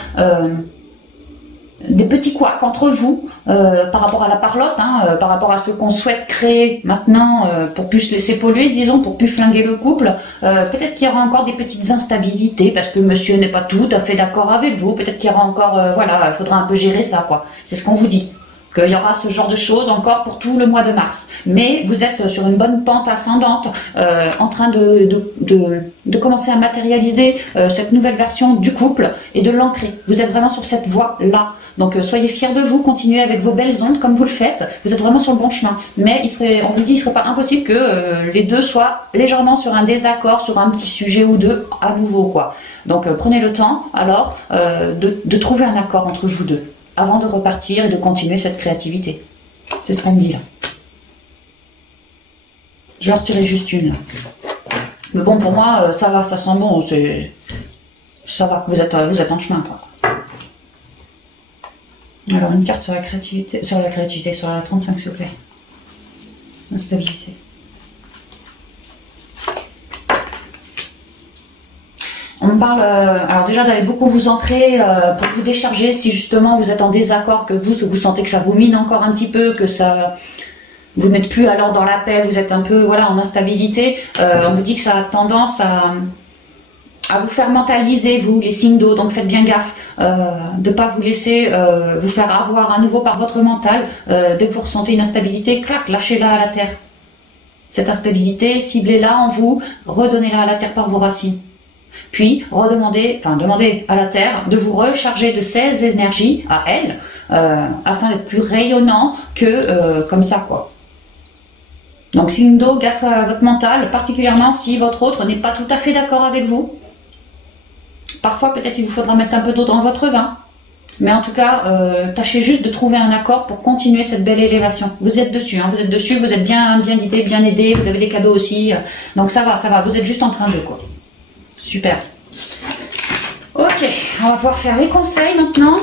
des petits couacs entre vous par rapport à la parlotte, par rapport à ce qu'on souhaite créer maintenant pour plus laisser polluer, disons, pour plus flinguer le couple. Peut-être qu'il y aura encore des petites instabilités parce que monsieur n'est pas tout à fait d'accord avec vous. Peut-être qu'il y aura encore, voilà, il faudra un peu gérer ça, quoi. C'est ce qu'on vous dit. Qu'il y aura ce genre de choses encore pour tout le mois de mars. Mais vous êtes sur une bonne pente ascendante, en train de commencer à matérialiser cette nouvelle version du couple et de l'ancrer. Vous êtes vraiment sur cette voie-là. Donc soyez fiers de vous, continuez avec vos belles ondes comme vous le faites. Vous êtes vraiment sur le bon chemin. Mais on vous dit, il ne serait pas impossible que les deux soient légèrement sur un désaccord, sur un petit sujet ou deux à nouveau, quoi. Donc prenez le temps alors de trouver un accord entre vous deux, avant de repartir et de continuer cette créativité. C'est ce qu'on me dit là. Je vais en retirer juste une. Mais bon, pour moi, ça va, ça sent bon. Ça va, vous êtes en chemin, quoi. Alors, une carte sur la créativité, sur la 35, s'il vous plaît. La stabilité. On me parle, alors déjà d'aller beaucoup vous ancrer pour vous décharger si justement vous êtes en désaccord, que vous sentez que ça vous mine encore un petit peu, que ça, vous n'êtes plus alors dans la paix, vous êtes un peu voilà en instabilité. On vous dit que ça a tendance à vous faire mentaliser, vous, les signes d'eau. Donc faites bien gaffe de ne pas vous laisser vous faire avoir à nouveau par votre mental. Dès que vous ressentez une instabilité, clac, lâchez-la à la terre. Cette instabilité, ciblez-la en vous, redonnez-la à la terre par vos racines. Puis demandez à la terre de vous recharger de ses énergies à elle, afin d'être plus rayonnant que comme ça, quoi. Donc signe d'eau, gaffe à votre mental, particulièrement si votre autre n'est pas tout à fait d'accord avec vous. Parfois, peut-être il vous faudra mettre un peu d'eau dans votre vin. Mais en tout cas, tâchez juste de trouver un accord pour continuer cette belle élévation. Vous êtes dessus, hein, vous êtes dessus, vous êtes bien guidé, bien aidé, vous avez des cadeaux aussi. Donc ça va, vous êtes juste en train de quoi. Super. Ok, on va pouvoir faire les conseils maintenant.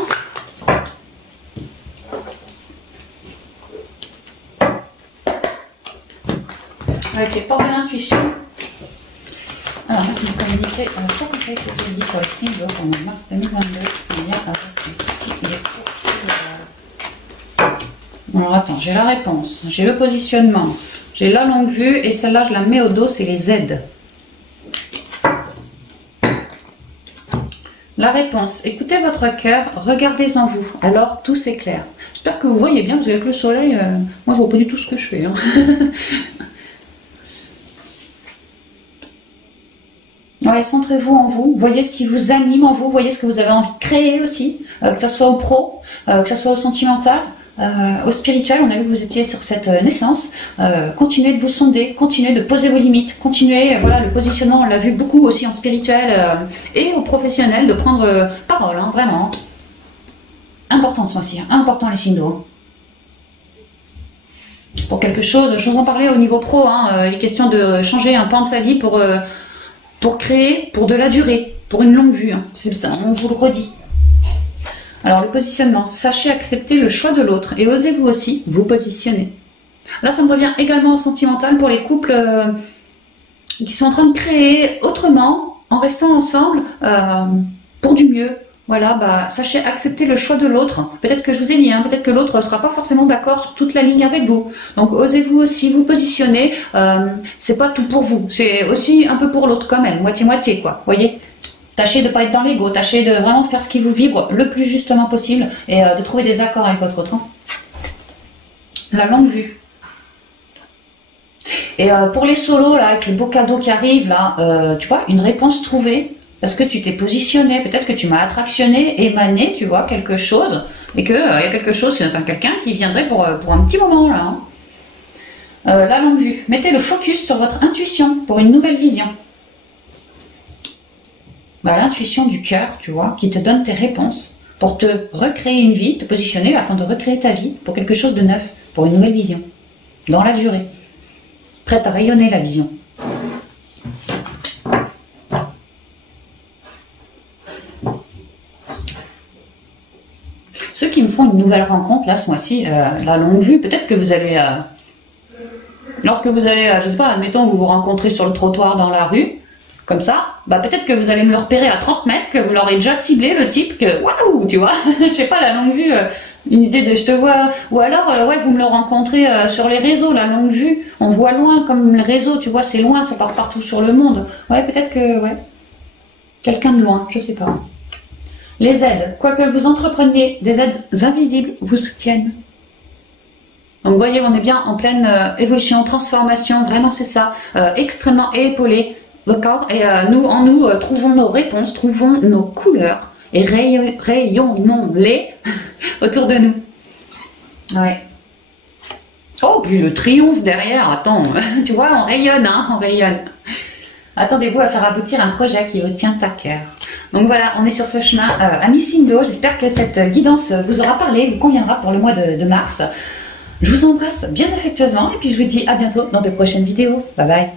Avec les portes de l'intuition. Alors, moi, c'est me communiquer 3 conseils que j'ai dit pour les signes d'eau pendant mars 2022. Il y a alors, attends, j'ai la réponse, j'ai le positionnement, j'ai la longue vue et celle-là, je la mets au dos, c'est les aides. La réponse, écoutez votre cœur, regardez en vous, alors tout s'éclaire. J'espère que vous voyez bien, parce qu'avec le soleil, moi je vois pas du tout ce que je fais. Hein. Ouais, centrez-vous en vous, voyez ce qui vous anime en vous, voyez ce que vous avez envie de créer aussi, que ce soit au pro, que ce soit au sentimental, au spirituel. On a vu que vous étiez sur cette naissance. Continuez de vous sonder, continuez de poser vos limites, continuez, voilà, le positionnement, on l'a vu beaucoup aussi en spirituel et au professionnel, de prendre parole, hein, vraiment. Important ce mois-ci, important les signes d'eau. Pour quelque chose, je vous en parlais au niveau pro, hein, il est question de changer un pan de sa vie pour créer, pour de la durée, pour une longue vue, hein. C'est ça, on vous le redit. Alors le positionnement, sachez accepter le choix de l'autre et osez-vous aussi vous positionner. Là ça me revient également en sentimental pour les couples qui sont en train de créer autrement, en restant ensemble pour du mieux. Voilà, bah, sachez accepter le choix de l'autre. Peut-être que je vous ai dit, hein, peut-être que l'autre ne sera pas forcément d'accord sur toute la ligne avec vous. Donc osez-vous aussi vous positionner. C'est pas tout pour vous, c'est aussi un peu pour l'autre quand même, moitié-moitié quoi, voyez. Tâchez de ne pas être dans l'ego, tâchez de vraiment faire ce qui vous vibre le plus justement possible et de trouver des accords avec votre autre. Hein. La longue vue. Et pour les solos, là, avec le beau cadeau qui arrive, là, tu vois, une réponse trouvée. Parce que tu t'es positionné, peut-être que tu m'as attractionné, émané, tu vois, quelque chose, et qu'il y a quelque chose, enfin quelqu'un qui viendrait pour un petit moment là. Hein. La longue vue. Mettez le focus sur votre intuition pour une nouvelle vision. Bah, l'intuition du cœur, tu vois, qui te donne tes réponses pour te recréer une vie, te positionner afin de recréer ta vie pour quelque chose de neuf, pour une nouvelle vision, dans la durée. Prête à rayonner la vision. Ceux qui me font une nouvelle rencontre, là, ce mois-ci, la longue vue, peut-être que vous allez... lorsque vous allez, je sais pas, admettons, vous vous rencontrez sur le trottoir dans la rue, comme ça, bah peut-être que vous allez me le repérer à 30 mètres, que vous l'aurez déjà ciblé, le type, que waouh, tu vois, je sais pas, la longue vue, une idée de je te vois, ou alors, ouais, vous me le rencontrez sur les réseaux, la longue vue, on voit loin, comme le réseau, tu vois, c'est loin, ça part partout sur le monde. Ouais, peut-être que, ouais, quelqu'un de loin, je sais pas. Les aides, quoi que vous entrepreniez, des aides invisibles vous soutiennent. Donc vous voyez, on est bien en pleine évolution, transformation, vraiment c'est ça, extrêmement épaulé, d'accord. Et nous, trouvons nos réponses, trouvons nos couleurs et rayonnons-les autour de nous. Ouais. Oh, puis le triomphe derrière, attends, tu vois, on rayonne, hein, on rayonne. Attendez-vous à faire aboutir un projet qui vous tient à cœur. Donc voilà, on est sur ce chemin. Amis signes d'eau, j'espère que cette guidance vous aura parlé, vous conviendra pour le mois de mars. Je vous embrasse bien affectueusement et puis je vous dis à bientôt dans de prochaines vidéos. Bye bye.